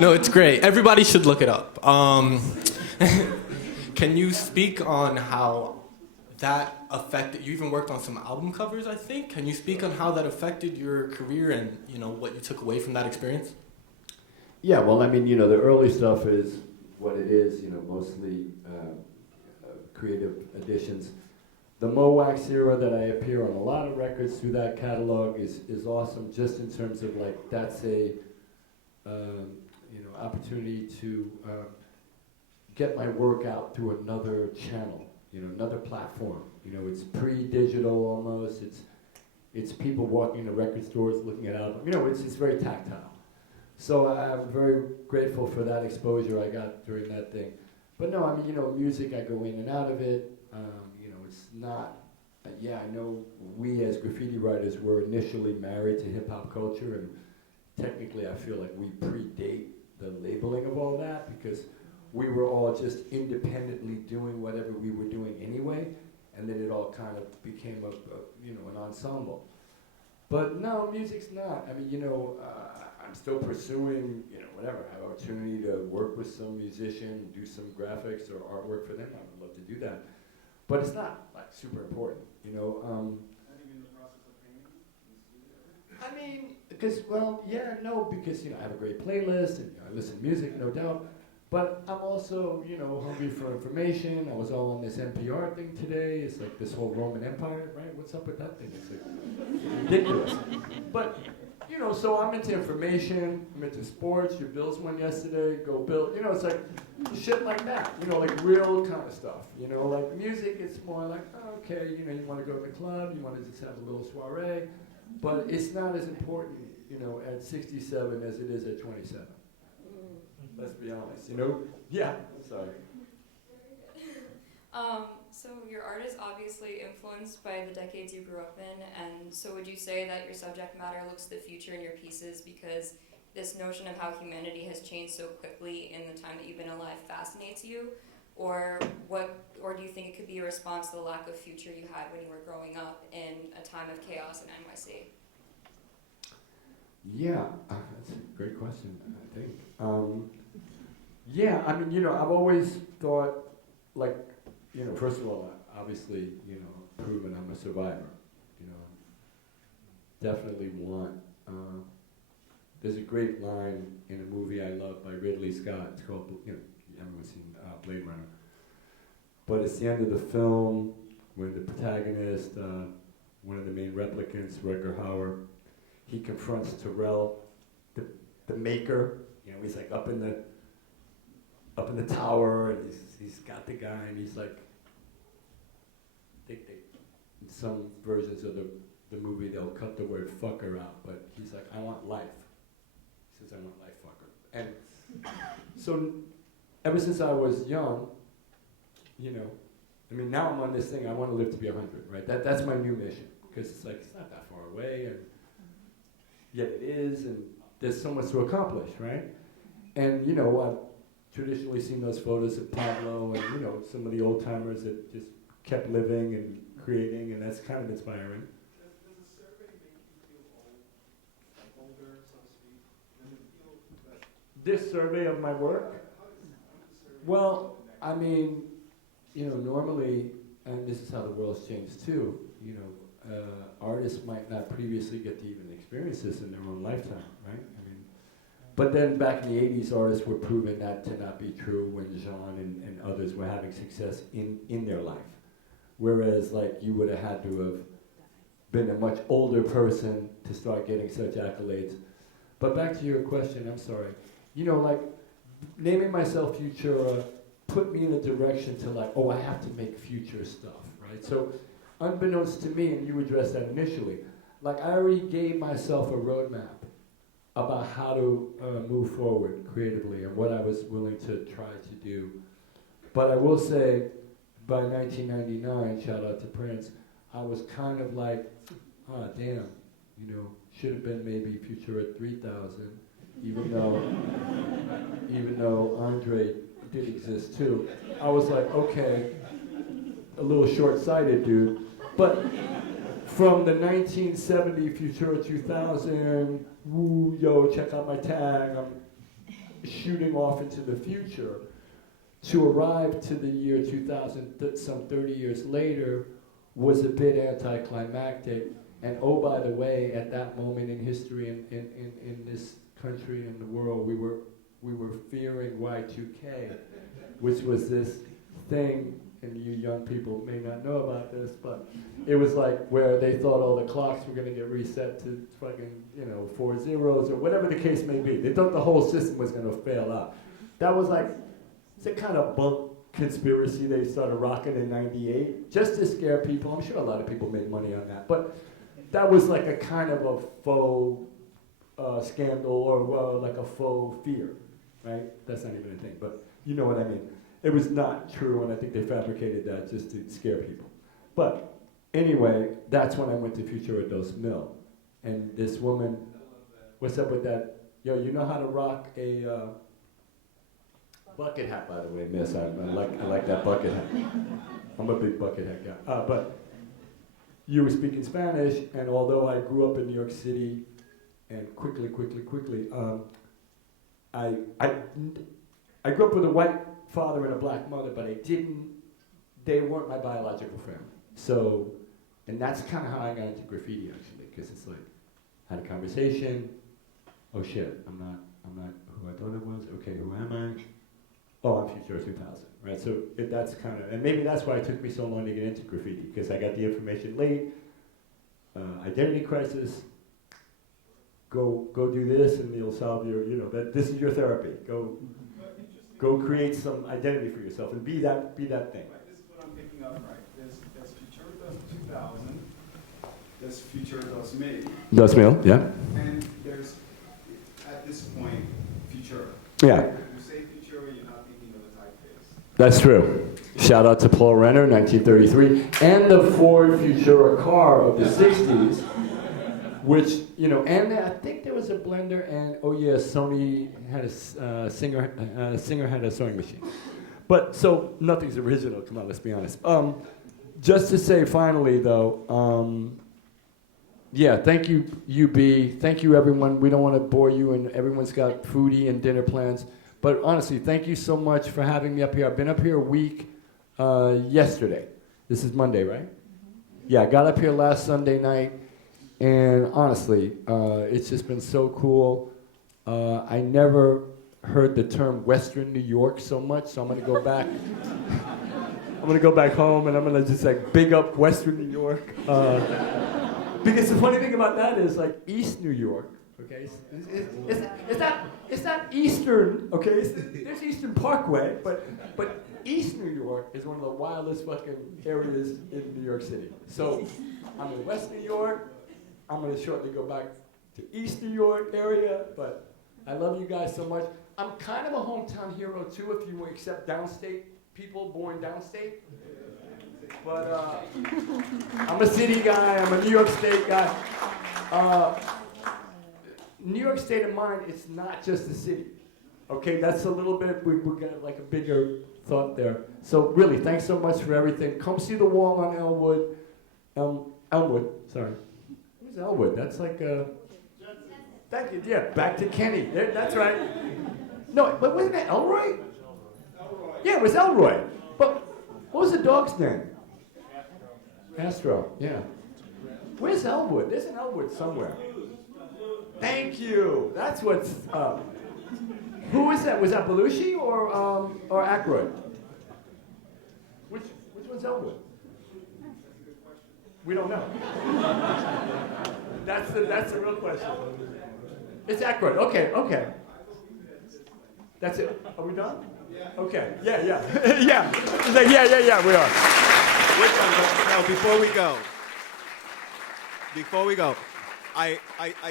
No, it's great. Everybody should look it up. Can you speak on how that affected, you even worked on some album covers, I think. Can you speak on how that affected your career and, you know, what you took away from that experience? Yeah, well, I mean, you know, the early stuff is what it is, you know, mostly creative additions. The Mowax era that I appear on a lot of records through that catalog is awesome, just in terms of like, that's a, you know, opportunity to get my work out through another channel, you know, another platform. You know, it's pre-digital almost. It's people walking into record stores looking at albums. You know, it's very tactile. So I'm very grateful for that exposure I got during that thing. But no, I mean, you know, music, I go in and out of it. You know, it's not, yeah, I know we as graffiti writers were initially married to hip hop culture, and technically I feel like we predate the labeling of all that, because we were all just independently doing whatever we were doing anyway, and then it all kind of became you know, an ensemble. But no, music's not. I mean, you know, I'm still pursuing, you know, whatever, have opportunity to work with some musician, do some graphics or artwork for them. I would love to do that. But it's not like super important, you know. I mean, because, well, yeah, no, because, you know, I have a great playlist and, you know, I listen to music, no doubt. But I'm also, you know, hungry for information. I was all on this NPR thing today. It's like this whole Roman Empire, right? What's up with that thing? It's like ridiculous. But, you know, so I'm into information. I'm into sports. Your Bills won yesterday. Go Bill. You know, it's like shit like that. You know, like real kind of stuff. You know, like music, it's more like, oh, okay, you know, you want to go to the club. You want to just have a little soiree. But it's not as important, you know, at 67 as it is at 27. Let's be honest, you know? Yeah, sorry. So your art is obviously influenced by the decades you grew up in, and so would you say that your subject matter looks to the future in your pieces because this notion of how humanity has changed so quickly in the time that you've been alive fascinates you? Or do you think it could be a response to the lack of future you had when you were growing up in a time of chaos in NYC? Yeah, that's a great question, I think. Yeah, I mean, you know, I've always thought, like, you know, first of all, obviously, you know, proven I'm a survivor. You know, definitely want. There's a great line in a movie I love by Ridley Scott. It's called, you know, everyone's seen Blade Runner. But it's the end of the film when the protagonist, one of the main replicants, Rutger Hauer, he confronts Terrell, the maker. You know, he's like up in the tower, and he's got the guy, and he's like, in some versions of the movie, they'll cut the word fucker out, but he's like, I want life. He says, I want life, fucker. And so, ever since I was young, you know, I mean, now I'm on this thing, I want to live to be 100, right? That's my new mission, because it's like, it's not that far away, and yet it is, and there's so much to accomplish, right? And, you know, I've traditionally seen those photos of Pablo and, you know, some of the old timers that just kept living and creating, and that's kind of inspiring. Does a survey make you feel old? Like older, so to speak? Does it feel that? This survey of my work? Well, I mean, you know, normally, and this is how the world's changed too, you know, artists might not previously get to even experience this in their own lifetime, right? I mean, but then back in the 80s, artists were proving that to not be true when Jean and others were having success in their life. Whereas, like, you would have had to have been a much older person to start getting such accolades. But back to your question, I'm sorry. You know, like, naming myself Futura put me in a direction to, like, oh, I have to make future stuff, right? So, unbeknownst to me, and you addressed that initially, like, I already gave myself a roadmap about how to move forward creatively and what I was willing to try to do. But I will say, by 1999, shout out to Prince, I was kind of like, ah, damn, you know, should have been maybe Futura 3000, even though Andre did exist too. I was like, okay, a little short-sighted, dude. But from the 1970 Futura 2000, woo, yo, check out my tag, I'm shooting off into the future, to arrive to the year 2000, some 30 years later, was a bit anticlimactic. And oh, by the way, at that moment in history in this country and the world, we were fearing Y2K, which was this thing, and you young people may not know about this, but it was like where they thought all the clocks were going to get reset to fucking, 4 zeros or whatever the case may be. They thought the whole system was going to fail out. That was like, it's a kind of bunk conspiracy they started rocking in '98, just to scare people. I'm sure a lot of people made money on that, but that was like a kind of a faux scandal or like a faux fear, right? That's not even a thing, but you know what I mean. It was not true, and I think they fabricated that just to scare people. But anyway, that's when I went to Futura2000. And this woman, what's up with that? Yo, you know how to rock a bucket hat, by the way, miss. I like that bucket hat. I'm a big bucket hat guy. But you were speaking Spanish, and although I grew up in New York City, and quickly, I grew up with a white father and a black mother, but they weren't my biological family. So, and that's kind of how I got into graffiti, actually, because it's like, had a conversation, oh shit, I'm not who I thought I was, okay, who am I? Oh, I'm Futura2000, right? So that's kind of, and maybe that's why it took me so long to get into graffiti, because I got the information late, identity crisis, go do this and you'll solve your, this is your therapy. Go create some identity for yourself and be that thing. Right, this is what I'm picking up, right? There's Futura2000, there's Futura2000. 2000, yeah. And there's, at this point, Futura. Yeah. When you say Futura, you're not thinking of the typeface. That's true. Shout out to Paul Renner, 1933, and the Ford Futura car of the 60s, which, and I think there was a blender, and oh yeah, Sony had a Singer had a sewing machine. But, so, nothing's original, come on, let's be honest. Just to say finally, though, yeah, thank you, UB, thank you everyone. We don't want to bore you, and everyone's got foodie and dinner plans. But honestly, thank you so much for having me up here. I've been up here a week yesterday. This is Monday, right? Yeah, I got up here last Sunday night. And honestly, it's just been so cool. I never heard the term Western New York so much, so I'm gonna go back. I'm gonna go back home and I'm gonna just like big up Western New York. Because the funny thing about that is like East New York, okay? It's not Eastern, okay? There's Eastern Parkway, but East New York is one of the wildest fucking areas in New York City. So I'm in West New York. I'm going to shortly go back to East New York area, but I love you guys so much. I'm kind of a hometown hero too, if you accept downstate people born downstate. But I'm a city guy, I'm a New York State guy. New York State of mind, it's not just the city. Okay, that's a little bit, we're got like a bigger thought there. So really, thanks so much for everything. Come see the wall on Elmwood, sorry. Elwood, that's like thank you, yeah, back to Kenny, that's right. No, but wasn't it Elroy? Yeah, it was Elroy. But what was the dog's name? Astro, yeah. Where's Elwood? There's an Elwood somewhere. Thank you, that's what's up. Who was that? Was that Belushi or Aykroyd? Which one's Elwood? We don't know. That's the real question. It's Aykroyd. Okay. That's it. Are we done? Yeah. Okay. Yeah. Yeah. It's like, yeah. We are. No, before we go, I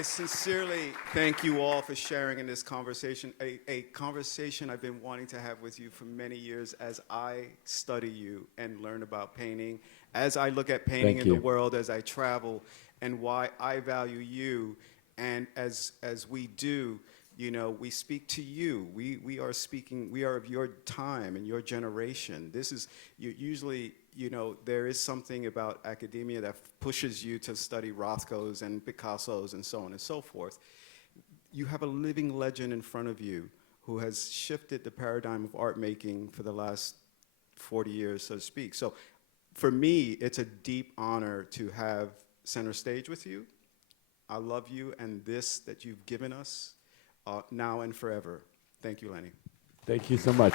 sincerely thank you all for sharing in this conversation, a conversation I've been wanting to have with you for many years as I study you and learn about painting, as I look at painting in the world, as I travel, and why I value you. And as we do, we speak to you. We are of your time and your generation. This is, usually you know, there is something about academia that pushes you to study Rothkos and Picassos and so on and so forth. You have a living legend in front of you who has shifted the paradigm of art making for the last 40 years, so to speak. So for me, it's a deep honor to have center stage with you. I love you and this that you've given us now and forever. Thank you, Lenny. Thank you so much.